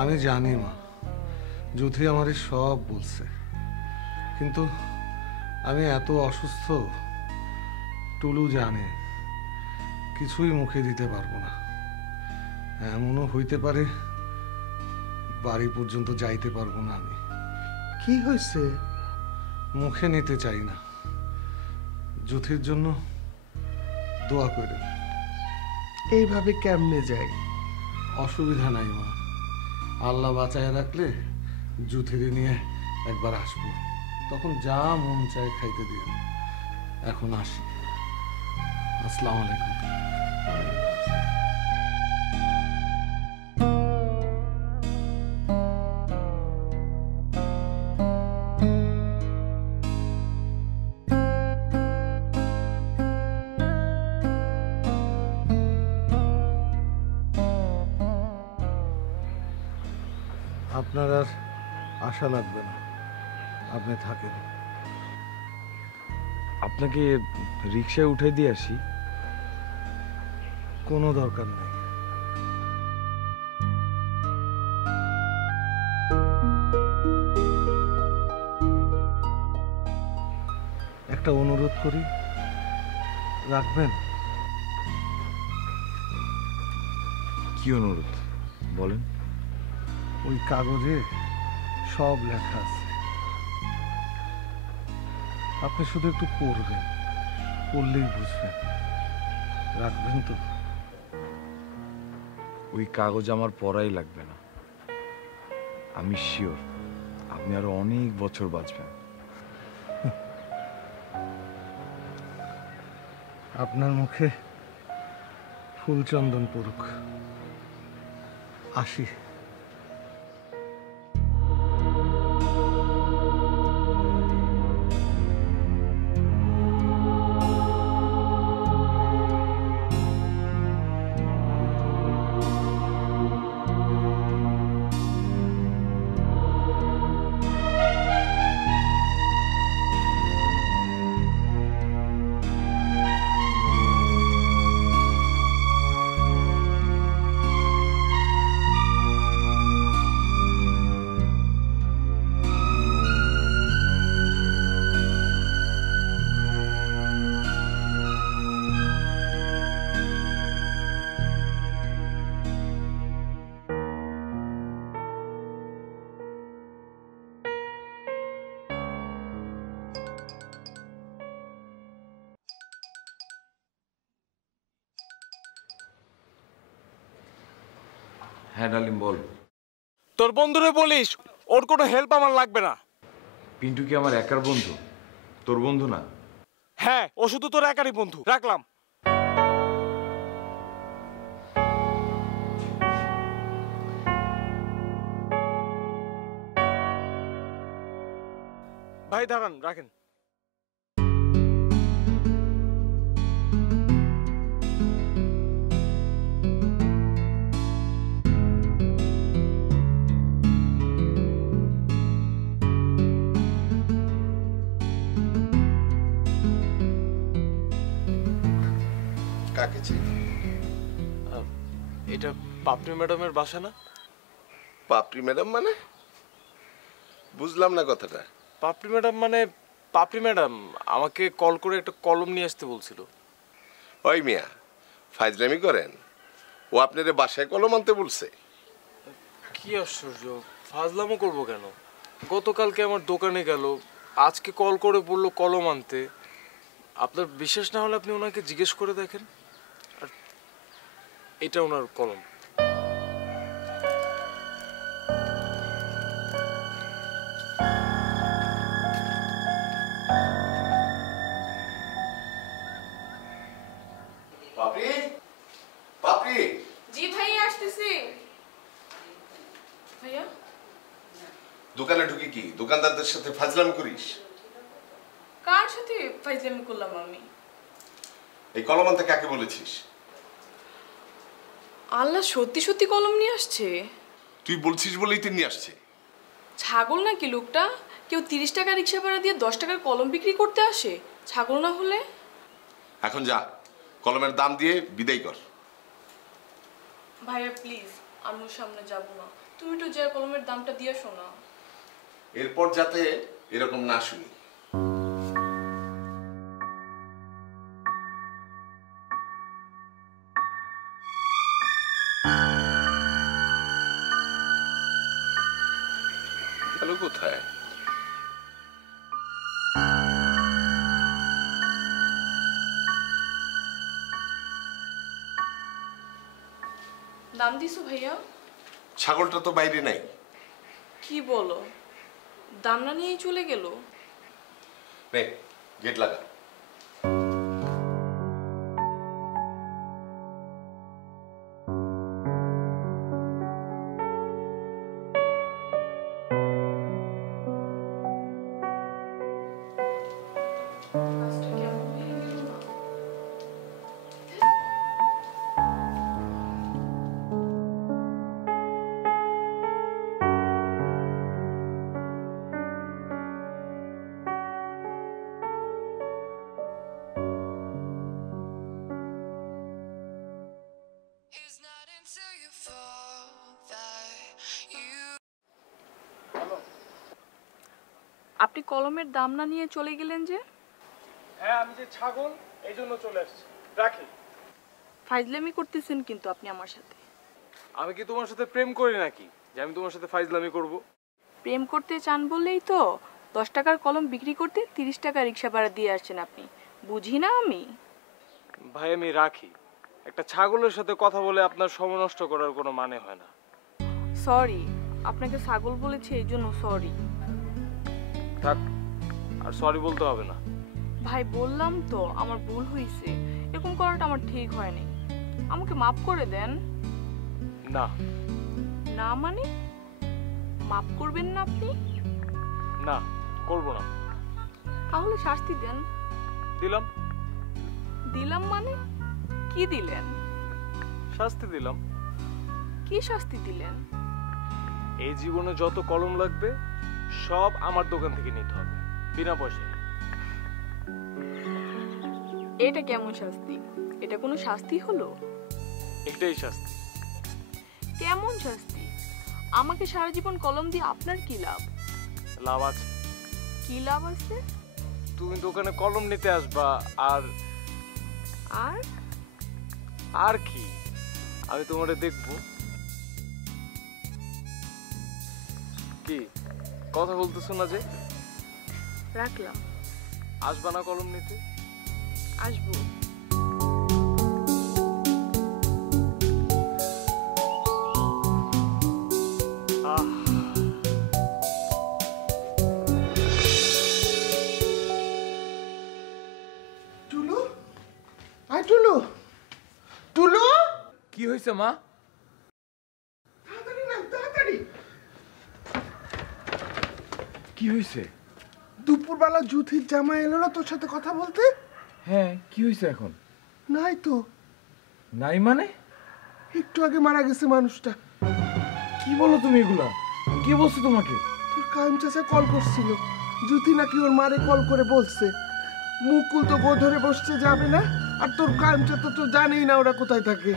আমি জানি মা, জুথি আমারই সব বলছে, কিন্তু আমি এত অসুস্থ, টুলু জানে, কিছুই মুখে দিতে পারবো না। এমনও হইতে পারে বাড়ি পর্যন্ত যাইতে পারবো না আমি। কি হয়েছে? মুখে নিতে চাই না। জুথির জন্য দোয়া করে। এইভাবে কেমনে যাই? অসুবিধা নাই মা, আল্লাহ বাঁচায় রাখলে জুথিরে নিয়ে একবার আসবো, তখন যা মন চায় খাইতে দিন। এখন আসি। আসসালামু আলাইকুম। আপনার আর আশা লাগবে না, আপনি থাকেন। আপনাকে রিক্সায় উঠে দিয়ে আসি? কোনো দরকার নেই। একটা অনুরোধ করি, রাখবেন? কি অনুরোধ বলেন? ওই কাগজে সব লেখা আছে, আপনি শুধু একটু পড়বেন, পড়লেই বুঝবেন। রাখবেন তো? ওই কাগজ আমার পড়াই লাগবে না। আমি শিওর আপনি আরো অনেক বছর বাঁচবেন। আপনার মুখে ফুলচন্দন পড়ুক। আসি। হ্যাঁ ডালিম বল। তোর বন্ধুরে বলিস ওর কোনো হেল্প আমার লাগবে না। পিন্টু কি আমার একার বন্ধু, তোর বন্ধু না? হ্যাঁ, ও শুধু তোর একারই বন্ধু। রাখলাম। ভাই দাঁড়ান, রাখেন। কাকে চাই? এটা পাপড়ি ম্যাডামের বাসা না? পাপড়ি ম্যাডাম মানে? বুঝলাম না কথাটা। পাপড়ি ম্যাডাম মানে পাপড়ি ম্যাডাম আমাকে কল করে একটা কলম নিয়ে আসতে বলছিল। ওই মিয়া ফাইজলামি করেন? ও আপনার বাসায় কলম আনতে বলছে? কি আশ্চর্য, ফাজলামো করবো কেন? গতকালকে আমার দোকানে গেল, আজকে কল করে বললো কলম আনতে। আপনার বিশ্বাস না হলে আপনি ওনাকে জিজ্ঞেস করে দেখেন। আর এটা ওনার কলম। পাপড়ি, পাপড়ি। জি ভাইয়া, আসতেছি। ভাইয়া দোকানে ঢুকি কি দোকানদারদের সাথে ফাজলামি করিস? কার সাথে ফাইজলামি করলাম আমি? এই কলম আনতে কাকে বলেছিস? আল্লাহ সত্যি সত্যি কলম নিয়ে আসছে। তুই বলছিস বলেই তুই নিয়ে আসছে। ছাগল নাকি লোকটা? কেউ 30 টাকা রিক্সা ভাড়া দিয়ে 10 টাকার কলম বিক্রি করতে আসে? ছাগল না হলে? এখন যা, কলমের দাম দিয়ে বিদায় কর। ভাইয়া প্লিজ, আম্মুর সামনে যাব না। তুমি একটু যা কলমের দামটা দিয়ে শোনা। এরপর যাতে এরকম না শুনি। গেল কোথায়? দাম দিছো ভাইয়া? ছাগলটা তো বাইরে নাই। কি বলো, দাম না নিয়েই চলে গেল? নে, গেট লাগা। আপনি কলমের দাম না নিয়ে চলে গেলেন যে? হ্যাঁ, আমি যে ছাগল এই জন্য চলে আসছি। রাখি। ফাইজলামি করতেছেন কিন্তু আপনি আমার সাথে। আমি কি তোমার সাথে প্রেম করি নাকি যে আমি তোমার সাথে ফাইজলামি করব? প্রেম করতে চান বললেই তো 10 টাকার কলম বিক্রি করতে 30 টাকা রিক্সা ভাড়া দিয়ে আসছেন আপনি। বুঝি না আমি? ভাই আমি রাখি। একটা ছাগলের সাথে কথা বলে আপনার সময় নষ্ট করার কোনো মানে হয় না। সরি, আপনাকে ছাগল বলেছি এই জন্য সরি। থাক, আর সরি বলতে হবে না। ভাই বললাম তো আমার ভুল হয়েছে, এরকম করাটা আমার ঠিক হয়নি। আমাকে মাফ করে দেন। না। না মানে? মাফ করবেন না আপনি? না, করব না। তাহলে শাস্তি দেন। দিলাম। দিলাম মানে? কি দিলেন? শাস্তি দিলাম। কি শাস্তি দিলেন? এই জীবনে যত কলম লাগবে সব আমার দোকান থেকে নিতে হবে, বিনা পয়সায়। এটা কেমন শাস্তি? এটা কোনো শাস্তি হলো? এটাই শাস্তি। কেমন শাস্তি? আমাকে সারা জীবন কলম দিয়ে আপনার কি লাভ? লাভ আছে। কি লাভ আছে? তুমি দোকানে কলম নিতে আসবা। আর আর আর কি? আমি তোমারে দেখব। কি কথা বলতেছো না যে? রাখলাম। আসবা না কলম নিতে? আসবো। টুলু, আয় টুলু, টুলু, কি হয়েছে মা? তাড়াতাড়ি নাম, তাড়াতাড়ি। কি হয়েছে? দুপুরবেলা জুথির জামাই এলো না তোর সাথে কথা বলতে? হ্যাঁ, কি হয়েছে এখন? নাই তো। নাই মানে? একটু আগে মারা গেছে মানুষটা। কি বলো তুমি এগুলা? কে বলছো তোমাকে? তোর কায়েম চাচা কল করছিল, জুথি নাকি ওর মারে কল করে বলছে মুকুল তো গো ধরে বসতে যাবে না, আর তোর কায়েম চাচা তো জানেই না ওরা কোথায় থাকে।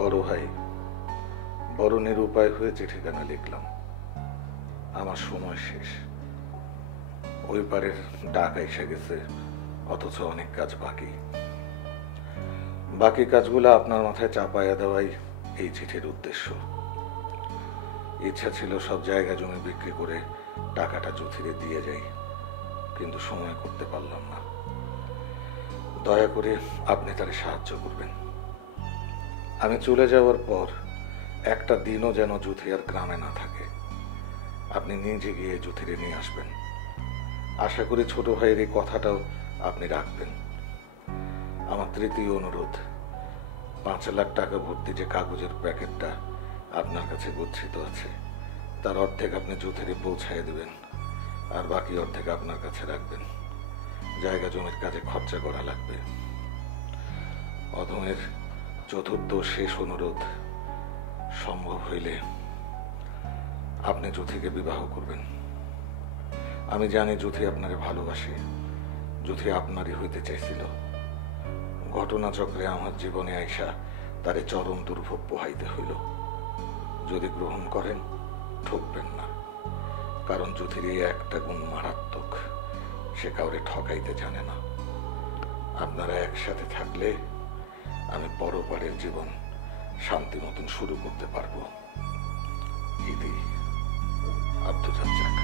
বড় ভাই, বরণের উপায় হয়েছে ঠিকানা লিখলাম, আমার সময় শেষ। ওই পারের ডাক এসে গেছে, অথচ অনেক কাজ বাকি। বাকি কাজগুলো আপনার মাথায় চাপাইয়া দেওয়াই এই চিঠির উদ্দেশ্য। ইচ্ছা ছিল সব জায়গা জমি বিক্রি করে টাকাটা জুথিরে দিয়ে যাই, কিন্তু সময় করতে পারলাম না। দয়া করে আপনি তারে সাহায্য করবেন। আমি চলে যাওয়ার পর একটা দিনও যেন জুথি আর গ্রামে না থাকে। আপনি নিজে গিয়ে জুথিরে নিয়ে আসবেন। আশা করি ছোট ভাইয়ের এই কথাটাও আপনি রাখবেন। আমার তৃতীয় অনুরোধ, 5 লাখ টাকা ভর্তি যে কাগজের প্যাকেটটা আপনার কাছে গচ্ছিত আছে, তার অর্ধেক আপনি জুথিরে পৌঁছায় দিবেন, আর বাকি অর্ধেক আপনার কাছে রাখবেন। জায়গা জমির কাজে খরচা করা লাগবে। অধমের চতুর্থ শেষ অনুরোধ, সম্ভব হইলে আপনি জুথিকে বিবাহ করবেন। আমি জানি জুথি আপনারে ভালোবাসে, জুথি আপনারই হইতে চাইছিল। ঘটনাচক্রে আমার জীবনে আইসা তারে চরম দুর্ভোগ পোহাইতে হইল। যদি গ্রহণ করেন, ঠকবেন না, কারণ জুথির এই একটা গুণ মারাত্মক, সে কাউরে ঠকাইতে জানে না। আপনারা একসাথে থাকলে আমি পরপারের জীবন শান্তি মতন শুরু করতে পারবো। ইদি আব্দুল রাজ্জাক।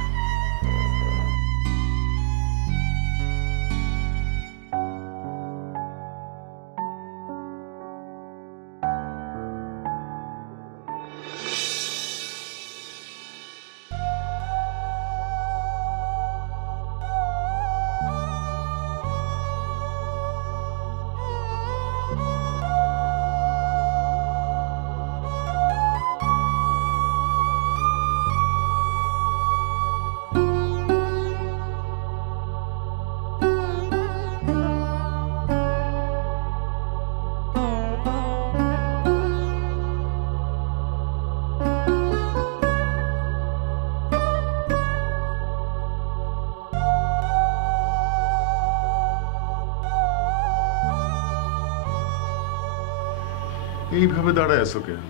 এইভাবে দাঁড়ায় আছো কেন?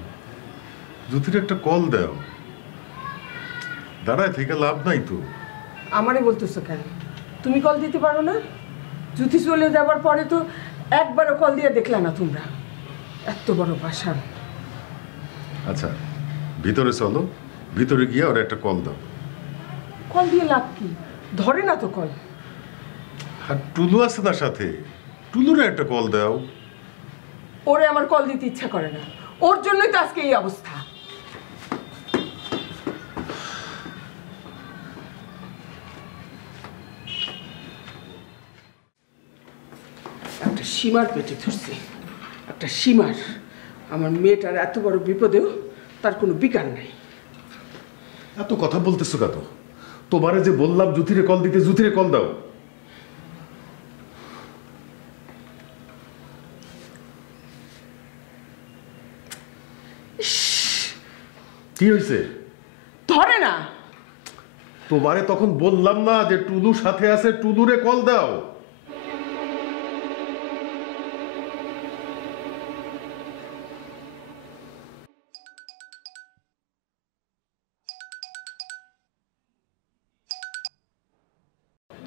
জুথির একটা কল দাও। দাঁড়ায় থেকে লাভ নাই তো। আমারে বলতেছো কেন? তুমি কল দিতে পারো না? জুথি চলে যাবার পরে তো একবারও কল দিয়ে দেখলা না তোমরা। এত বড় বাসা। আচ্ছা, ভিতরে চলো, ভিতরে গিয়ে ওর একটা কল দাও। কল দিয়ে লাভ কি? ধরে না তো কল। আর টুলু আছে তার সাথে, টুলুরে একটা কল দাও। ওরে আমার কল দিতে ইচ্ছা করে না, ওর জন্যই তো আজকে এই অবস্থা। একটা সীমার পেটে ধরছে, একটা সীমার। আমার মেয়েটার এত বড় বিপদেও তার কোনো বিকার নাই। এত কথা বলতেছো কত? তোমারে যে বললাম জুথিরে কল দিতে, জুথিরে কল দাও। কি হয়েছে? ধরে না। তোমারে তখন বললাম না যে টুলু সাথে আছে, টুলুরে কল দাও।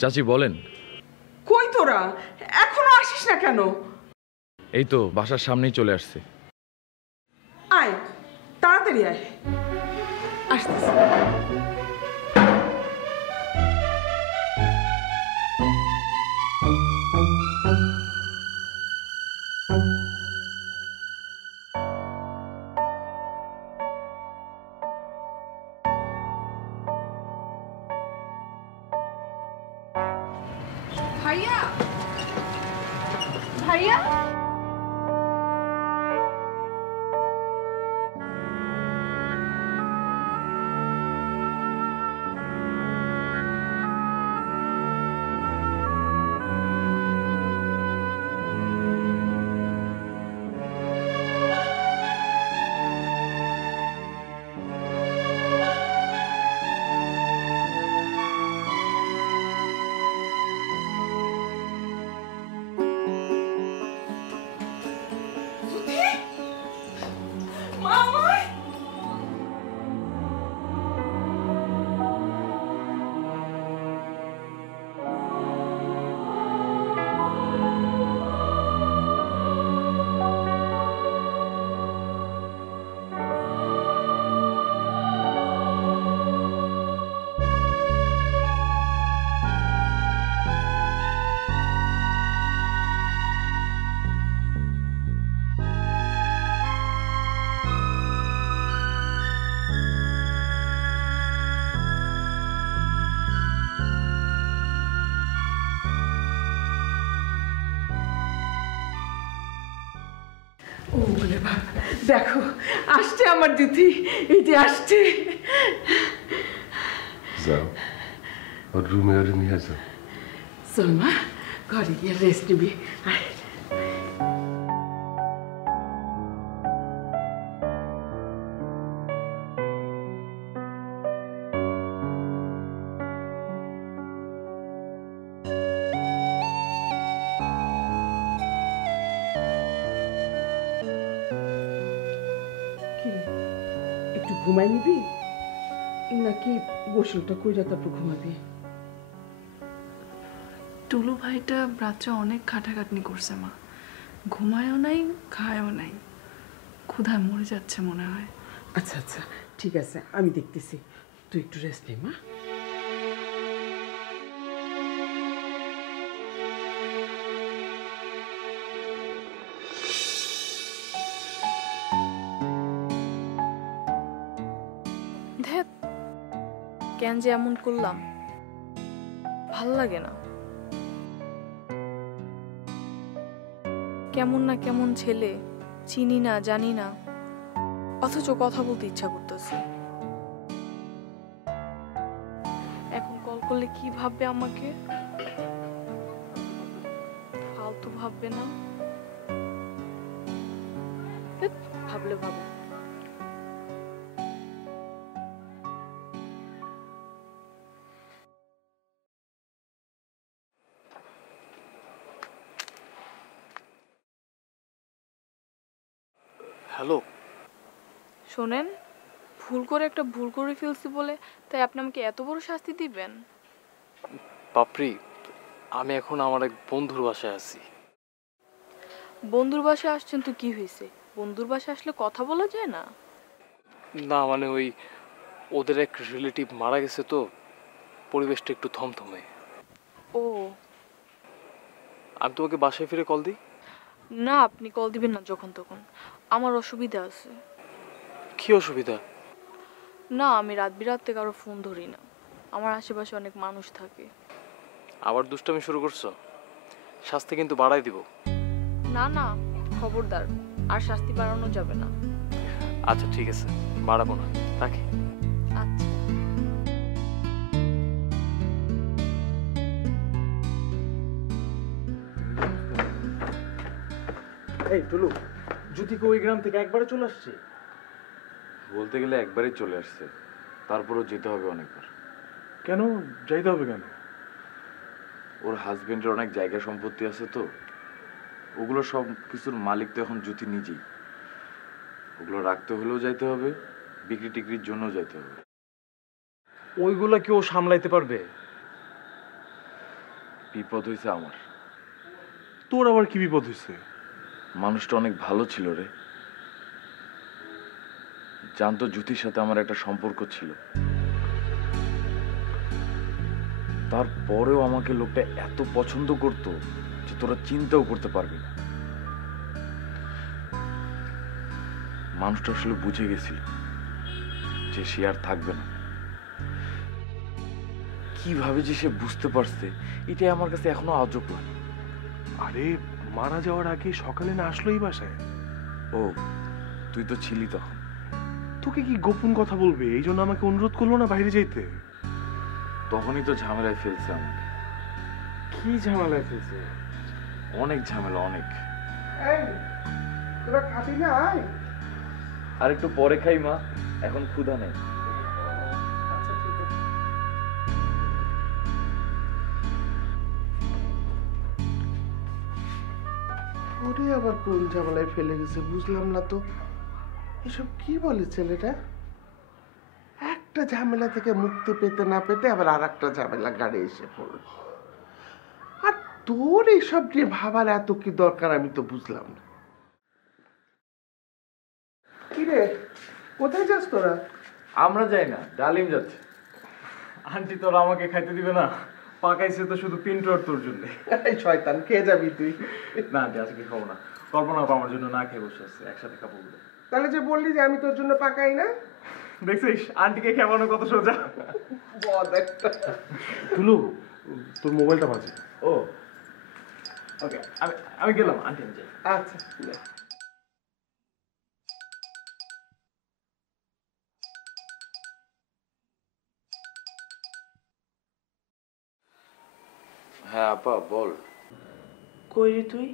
চাচি বলেন। কই তোরা এখনো আসিস না কেন? এই তো বাসার সামনেই চলে আসছে। আয় তাড়াতাড়ি আয়, আসতেছি। ভাইয়া ভাইয়া দেখো আসছে আমার দিদি, এই যে আসছে। যাও ওর রুমে ওর নিয়ে যাও। চল মা, ঘরে গিয়ে রেস্ট নিবি। একটু ঘুমাই নিবি নাকি গোসলটা কইরা তারপর ঘুমাবি? টুলু ভাইটা রাত্রে অনেক খাটাখাটনি করছে মা, ঘুমায়ও নাই খায়ও নাই, ক্ষুধায় মরে যাচ্ছে মনে হয়। আচ্ছা আচ্ছা ঠিক আছে, আমি দেখতেছি, তুই একটু রেস্ট নে মা। ধ্যাত, কেন যে এমন করলাম, ভাল লাগে না। কেমন না কেমন ছেলে, চিনি না জানি না, অথচ কথা বলতে ইচ্ছা করতেছে। এখন কল করলে কি ভাববে আমাকে? ফালতু ভাববে না? ভাবলে ভাবো। হ্যালো, শোনেন, ভুল করে একটা ভুল করে ফেলছি বলে তাই আপনি আমাকে এত বড় শাস্তি দিবেন? পাপড়ি, আমি এখন আমার এক বন্ধুর বাসায় আছি। বন্ধুর বাসায় আসছেন তো কি হয়েছে? বন্ধুর বাসায় আসলে কথা বলা যায় না? না মানে ওই ওদের এক রিলেটিভ মারা গেছে তো, পরিবেশটা একটু থমথমে। ও, আমি তোমাকে বাসায় ফিরে কল দিই? না, আপনি কল দিবেন না যখন তখন, আমার অসুবিধা আছে। কি অসুবিধা? না, আমি রাত বিরাতে কারো ফোন ধরি না, আমার আশেপাশে অনেক মানুষ থাকে। আবার দুষ্টামি শুরু করছো? শাস্তি কিন্তু বাড়াই দিব। না না, খবরদার, আর শাস্তি বাড়ানো যাবে না। আচ্ছা ঠিক আছে, বাড়াবো না, রাখি। আচ্ছা। এই টুলু, জ্যোতিকে ওই গ্রাম থেকে একবারে চলে আসছে? বলতে গেলে একবারই চলে আসছে, তারপরও যেতে হবে অনেকবার। কেন যাইতে হবে কেন? ওর হাজবেন্ডের অনেক জায়গা সম্পত্তি আছে তো, ওগুলো সব কিছুর মালিক তো এখন জ্যোতি নিজেই। ওগুলো রাখতে হলেও যাইতে হবে, বিক্রি টিক্রির জন্য যাইতে হবে। ওইগুলা কি ও সামলাইতে পারবে? বিপদ হয়েছে আমার। তোর আবার কি বিপদ হয়েছে? মানুষটা অনেক ভালো ছিল রে, জানতো জ্যোতির সাথে আমার একটা সম্পর্ক ছিল, তারপরেও আমাকে লোকটা এত পছন্দ করতো যে তোরা চিন্তাও করতে পারবি না। মানুষটা আসলে বুঝে গেছিল যে সে আর থাকবে না। কিভাবে যে সে বুঝতে পারছে এটাই আমার কাছে এখনো আজব লাগে। আরে মারা যাওয়ার আগে সকালে না আসলোই বাসায়? ও, তুই তো ছিলি তখন। তোকে কি গোপন কথা বলবে এই জন্য আমাকে অনুরোধ করলো না বাইরে যাইতে? তখনই তো ঝামেলায় ফেলছে আমাকে। কি ঝামেলায় ফেলছে? অনেক ঝামেলা, অনেক। তোরা খাবি না? আয় আর একটু পরে খাই মা, এখন ক্ষুধা নেই। ওরে আবার কোন ঝামেলায় ফেলে গেছে বুঝলাম না তো। এসব কি বলে ছেলেটা? একটা ঝামেলা থেকে মুক্তি পেতে না পেতে আবার আর একটা ঝামেলা গাড়ি এসে পড়ল। আর তোর এইসব নিয়ে ভাবার এত কি দরকার আমি তো বুঝলাম না। কিরে, কোথায় যাস তোরা? আমরা যাই না, ডালিম যাচ্ছে। আন্টি তোরা আমাকে খাইতে দিবে না? পাকাইছে তো শুধু পিন্টু আর তোর জন্য। শয়তান, খেয়ে যাবি তুই? না আন্টি আজকে খাবো না। কল্পনা আমার জন্য না খেয়ে বসে আছে, একসাথে খাবো বলে। তাহলে যে বললি যে আমি তোর জন্য পাকাই না? দেখছিস আন্টিকে খাওয়ানো কত সোজা। বদ একটা। তুলু, তোর মোবাইলটা বাজে। ও ওকে, আমি গেলাম আন্টি। আচ্ছা। হ্যাঁ আপা বল। কই রে তুই?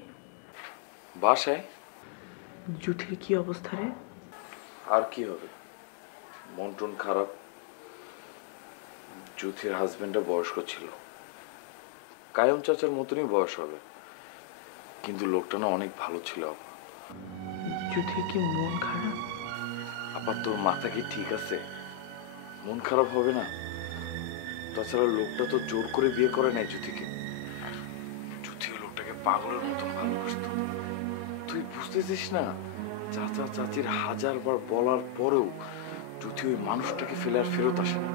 বাসায়। জুথির কি অবস্থা রে? আর কি হবে, মন টন খারাপ। জুথির হাজবেন্ডটা বয়স্ক ছিল, কায়ম চাচার মতনই বয়স হবে, কিন্তু লোকটা না অনেক ভালো ছিল আপা। জুথির কি মন খারাপ? আপা তোর মাথা কি ঠিক আছে? মন খারাপ হবে না? তাছাড়া লোকটা তো জোর করে বিয়ে করে নাই জুথিকে। জুথিও লোকটাকে পাগলের মতন ভালোবাসত। তুই বুঝতেছিস না, চাচা চাচির 1000 বার বলার পরেও জুথি ওই মানুষটাকে ফেলে আর ফেরত আসে না।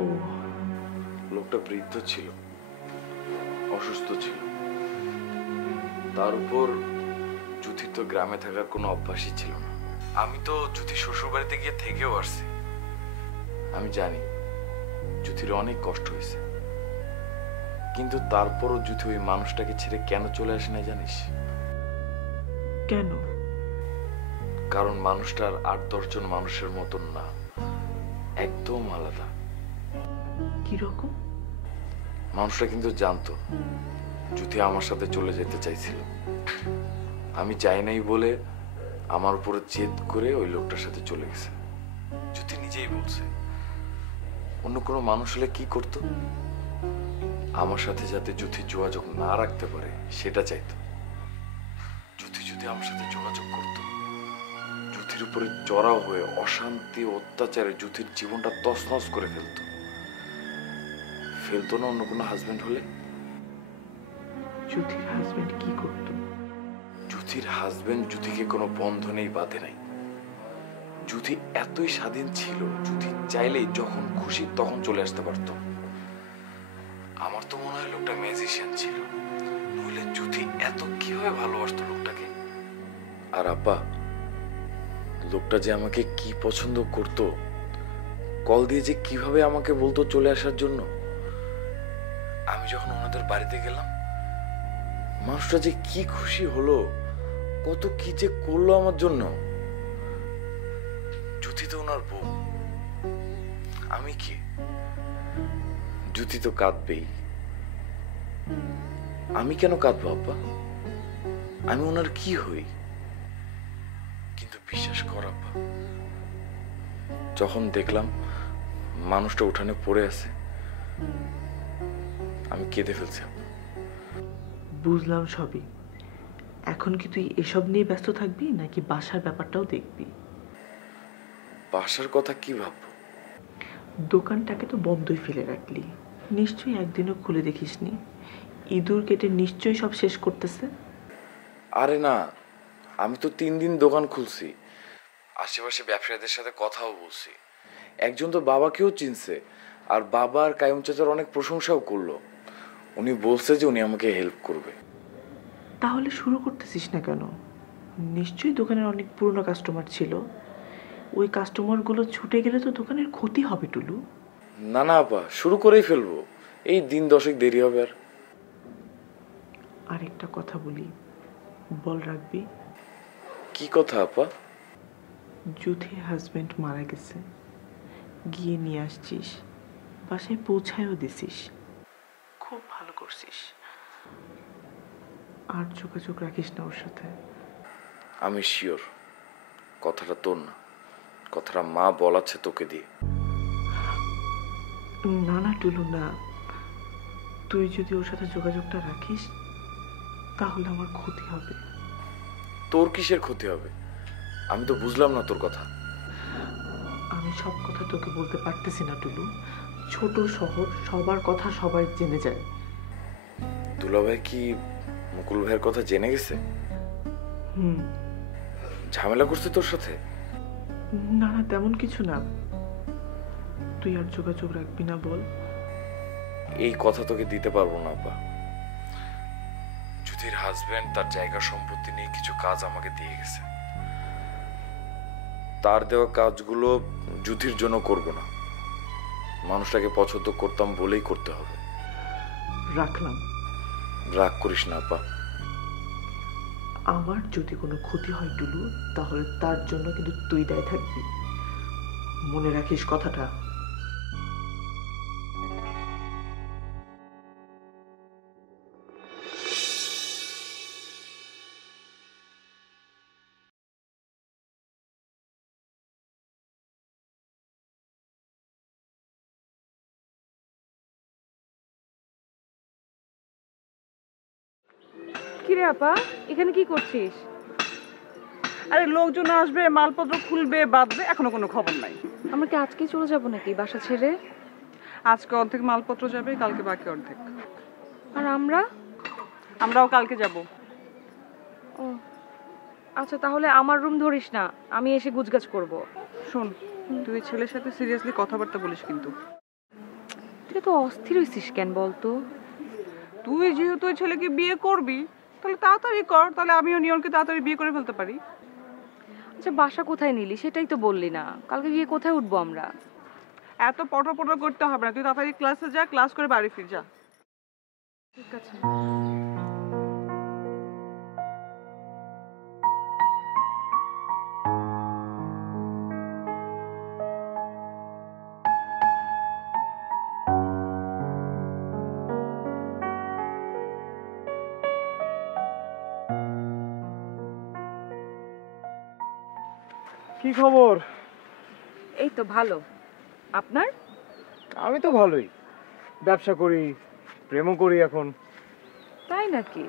ও, লোকটা বৃদ্ধ ছিল, অসুস্থ ছিল, তার উপর জুথির তো গ্রামে থাকার কোনো অভ্যাসই ছিল না। আমি তো জুথি শ্বশুর বাড়িতে গিয়ে থেকেও আসছি, আমি জানি জুথির অনেক কষ্ট হয়েছে, কিন্তু তারপরও জুথি ওই মানুষটাকে ছেড়ে কেন চলে আসে না জানিস? কেন? কারণ মানুষটার 8-10 জন মানুষের মতন না, একদম আলাদা। কিরকম? মানুষটা কিন্তু জানতো জুথি আমার সাথে চলে যেতে চাইছিল, আমি চাই নাই বলে আমার উপরে জেদ করে ওই লোকটার সাথে চলে গেছে। জুথি নিজেই বলছে, অন্য কোনো মানুষ হলে কি করতো? আমার সাথে যাতে জুথি যোগাযোগ না রাখতে পারে সেটা চাইতো। জুথি যদি আমার সাথে যোগাযোগ করত, জুথির উপরে চড়াও হয়ে অশান্তি অত্যাচারে জুথির জীবনটা তছনছ করে ফেলতো না অন্য কোনো হাজবেন্ড হলে? জুথির হাজবেন্ড কি করত? জুথির হাজবেন্ড জুথিকে কোনো বন্ধনেই বাঁধে নাই। জুথি এতই স্বাধীন ছিল, জুথি চাইলেই যখন খুশি তখন চলে আসতে পারত। আমার তো মনে হয় লোকটা ম্যাজিশিয়ান ছিল, নইলে জুথি এত কিভাবে ভালোবাসতো লোকটাকে। আর আব্বা, লোকটা যে আমাকে কি পছন্দ করত, কল দিয়ে যে কিভাবে আমাকে বলতো চলে আসার জন্য। আমি যখন ওনাদের বাড়িতে গেলাম, মানুষটা যে কি খুশি হলো, কত কি যে করলো আমার জন্য। জুথি তো ওনার বউ, আমি কি? জুথি তো কাঁদবেই, আমি কেন কাঁদবো আব্বা? আমি ওনার কি হই? কিন্তু বিশ্বাস কর আব্বা, যখন দেখলাম মানুষটা উঠানে পড়ে আছে, আমি কেঁদে ফেলছি। বুঝলাম সবই। এখন কি তুই এসব নিয়ে ব্যস্ত থাকবি নাকি বাসার ব্যাপারটাও দেখবি? বাসার কথা কি ভাববো? দোকানটাকে তো বন্ধই ফেলে রাখলি, নিশ্চয়ই একদিনও খুলে দেখিসনি। ইঁদুর কেটে নিশ্চয়ই সব শেষ করতেছে। আরে না, আমি তো 3 দিন দোকান খুলছি, আশেপাশে ব্যবসায়ীদের সাথে কথাও বলছি, একজন তো বাবাকেও চিনছে, আর বাবা আর কায়ুম চাচার অনেক প্রশংসাও করলো। উনি বলছে যে উনি আমাকে হেল্প করবে। তাহলে শুরু করতেছিস না কেন? নিশ্চয়ই দোকানের অনেক পুরনো কাস্টমার ছিল, ওই কাস্টমারগুলো ছুটে গেলে তো দোকানের ক্ষতি হবে টুলু। না না আপা, শুরু করেই ফেলবো, এই দিন 10 দেরি হবে। আর আরেকটা কথা বলি, বল রাখবি? কি কথা আপা? যুথের হাজবেন্ড মারা গেছে, গিয়ে নিয়ে আসছিস, বাসায় পৌঁছায়ও দিছিস, খুব ভালো করছিস। আর যোগাযোগ রাখিস না ওর সাথে। আমি শিওর কথাটা তোর না, কথাটা মা বলাচ্ছে তোকে দিয়ে। না না টুলু না, তুই যদি ওর সাথে যোগাযোগটা রাখিস তাহলে আমার ক্ষতি হবে। তোর কিসের ক্ষতি হবে? আমি তো বুঝলাম না তোর কথা। আমি সব কথা তোকে বলতে পারতেছি না টুলু, ছোট শহর, সবার কথা সবাই জেনে যায়। দুলাভাই কি মুকুল ভাইয়ের কথা জেনে গেছে? ঝামেলা করছে তোর সাথে? না না, তেমন কিছু না। তুই আর যোগাযোগ রাখবি না বল? এই কথা তোকে দিতে পারবো না আপা। যুথির হাজবেন্ড তার জায়গা সম্পত্তি নিয়ে কিছু কাজ আমাকে দিয়ে গেছে, তার দেওয়া কাজগুলো যুথির জন্য করব না, মানুষটাকে পছন্দ করতাম বলেই করতে হবে। রাখলাম। রাগ করিস না আপা। আমার যদি কোনো ক্ষতি হয় টুলু, তাহলে তার জন্য কিন্তু তুই দায়ী থাকবি, মনে রাখিস কথাটা। কিরে আপা, এখানে কি করছিস? আরে লোকজন আসবে, মালপত্র খুলবে, বাঁধবে, এখনো কোনো খবর নাই। আমরা কি আজকেই চলে যাব নাকি বাসা ছেড়ে? আজকে অর্ধেক মালপত্র যাবে, কালকে বাকি অর্ধেক। আর আমরাও কালকে যাব। ও আচ্ছা, তাহলে আমার রুম ধরিস না, আমি এসে গুজগাছ করব। শোন, তুই ছেলের সাথে সিরিয়াসলি কথাবার্তা বলিস কিন্তু। তুই তো অস্থির হইছিস কেন বলতো? তুই যেহেতু ওই ছেলেকে বিয়ে করবি, তাহলে তাড়াতাড়ি কর, তাহলে আমিও নিয়নকে তাড়াতাড়ি বিয়ে করে ফেলতে পারি। আচ্ছা, বাসা কোথায় নিলি সেটাই তো বললি না। কালকে গিয়ে কোথায় উঠবো আমরা? এত পটর করতে হবে না, তুই তাড়াতাড়ি ক্লাসে যা, ক্লাস করে বাড়ি ফির যা। ঠিক আছে। কি খবর? এই তো ভালো। আপনার? আমি তো ভালোই, ব্যবসা করি, প্রেমও করি এখন। তাই নাকি?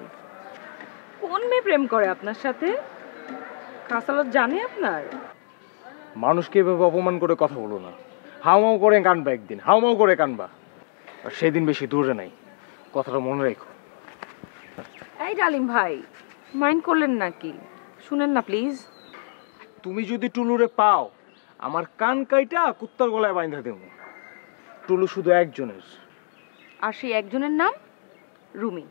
কোন মেয়ে প্রেম করে আপনার সাথে? খাসালত জানে আপনার? মানুষকে এভাবে অপমান করে কথা বলো না। হাউমাউ করে কানবা একদিন, হাউমাউ করে কানবা, আর সেদিন বেশি দূরে নাই, কথাটা মনে রেখো। এই ডালিম ভাই, মাইন্ড করলেন নাকি? শুনেন না প্লিজ। তুমি যদি টুলুরে পাও, আমার কান কাইটা কুত্তার গলায় বাইন্ধা দেব। টুলু শুধু একজনের, আর সেই একজনের নাম রুমি।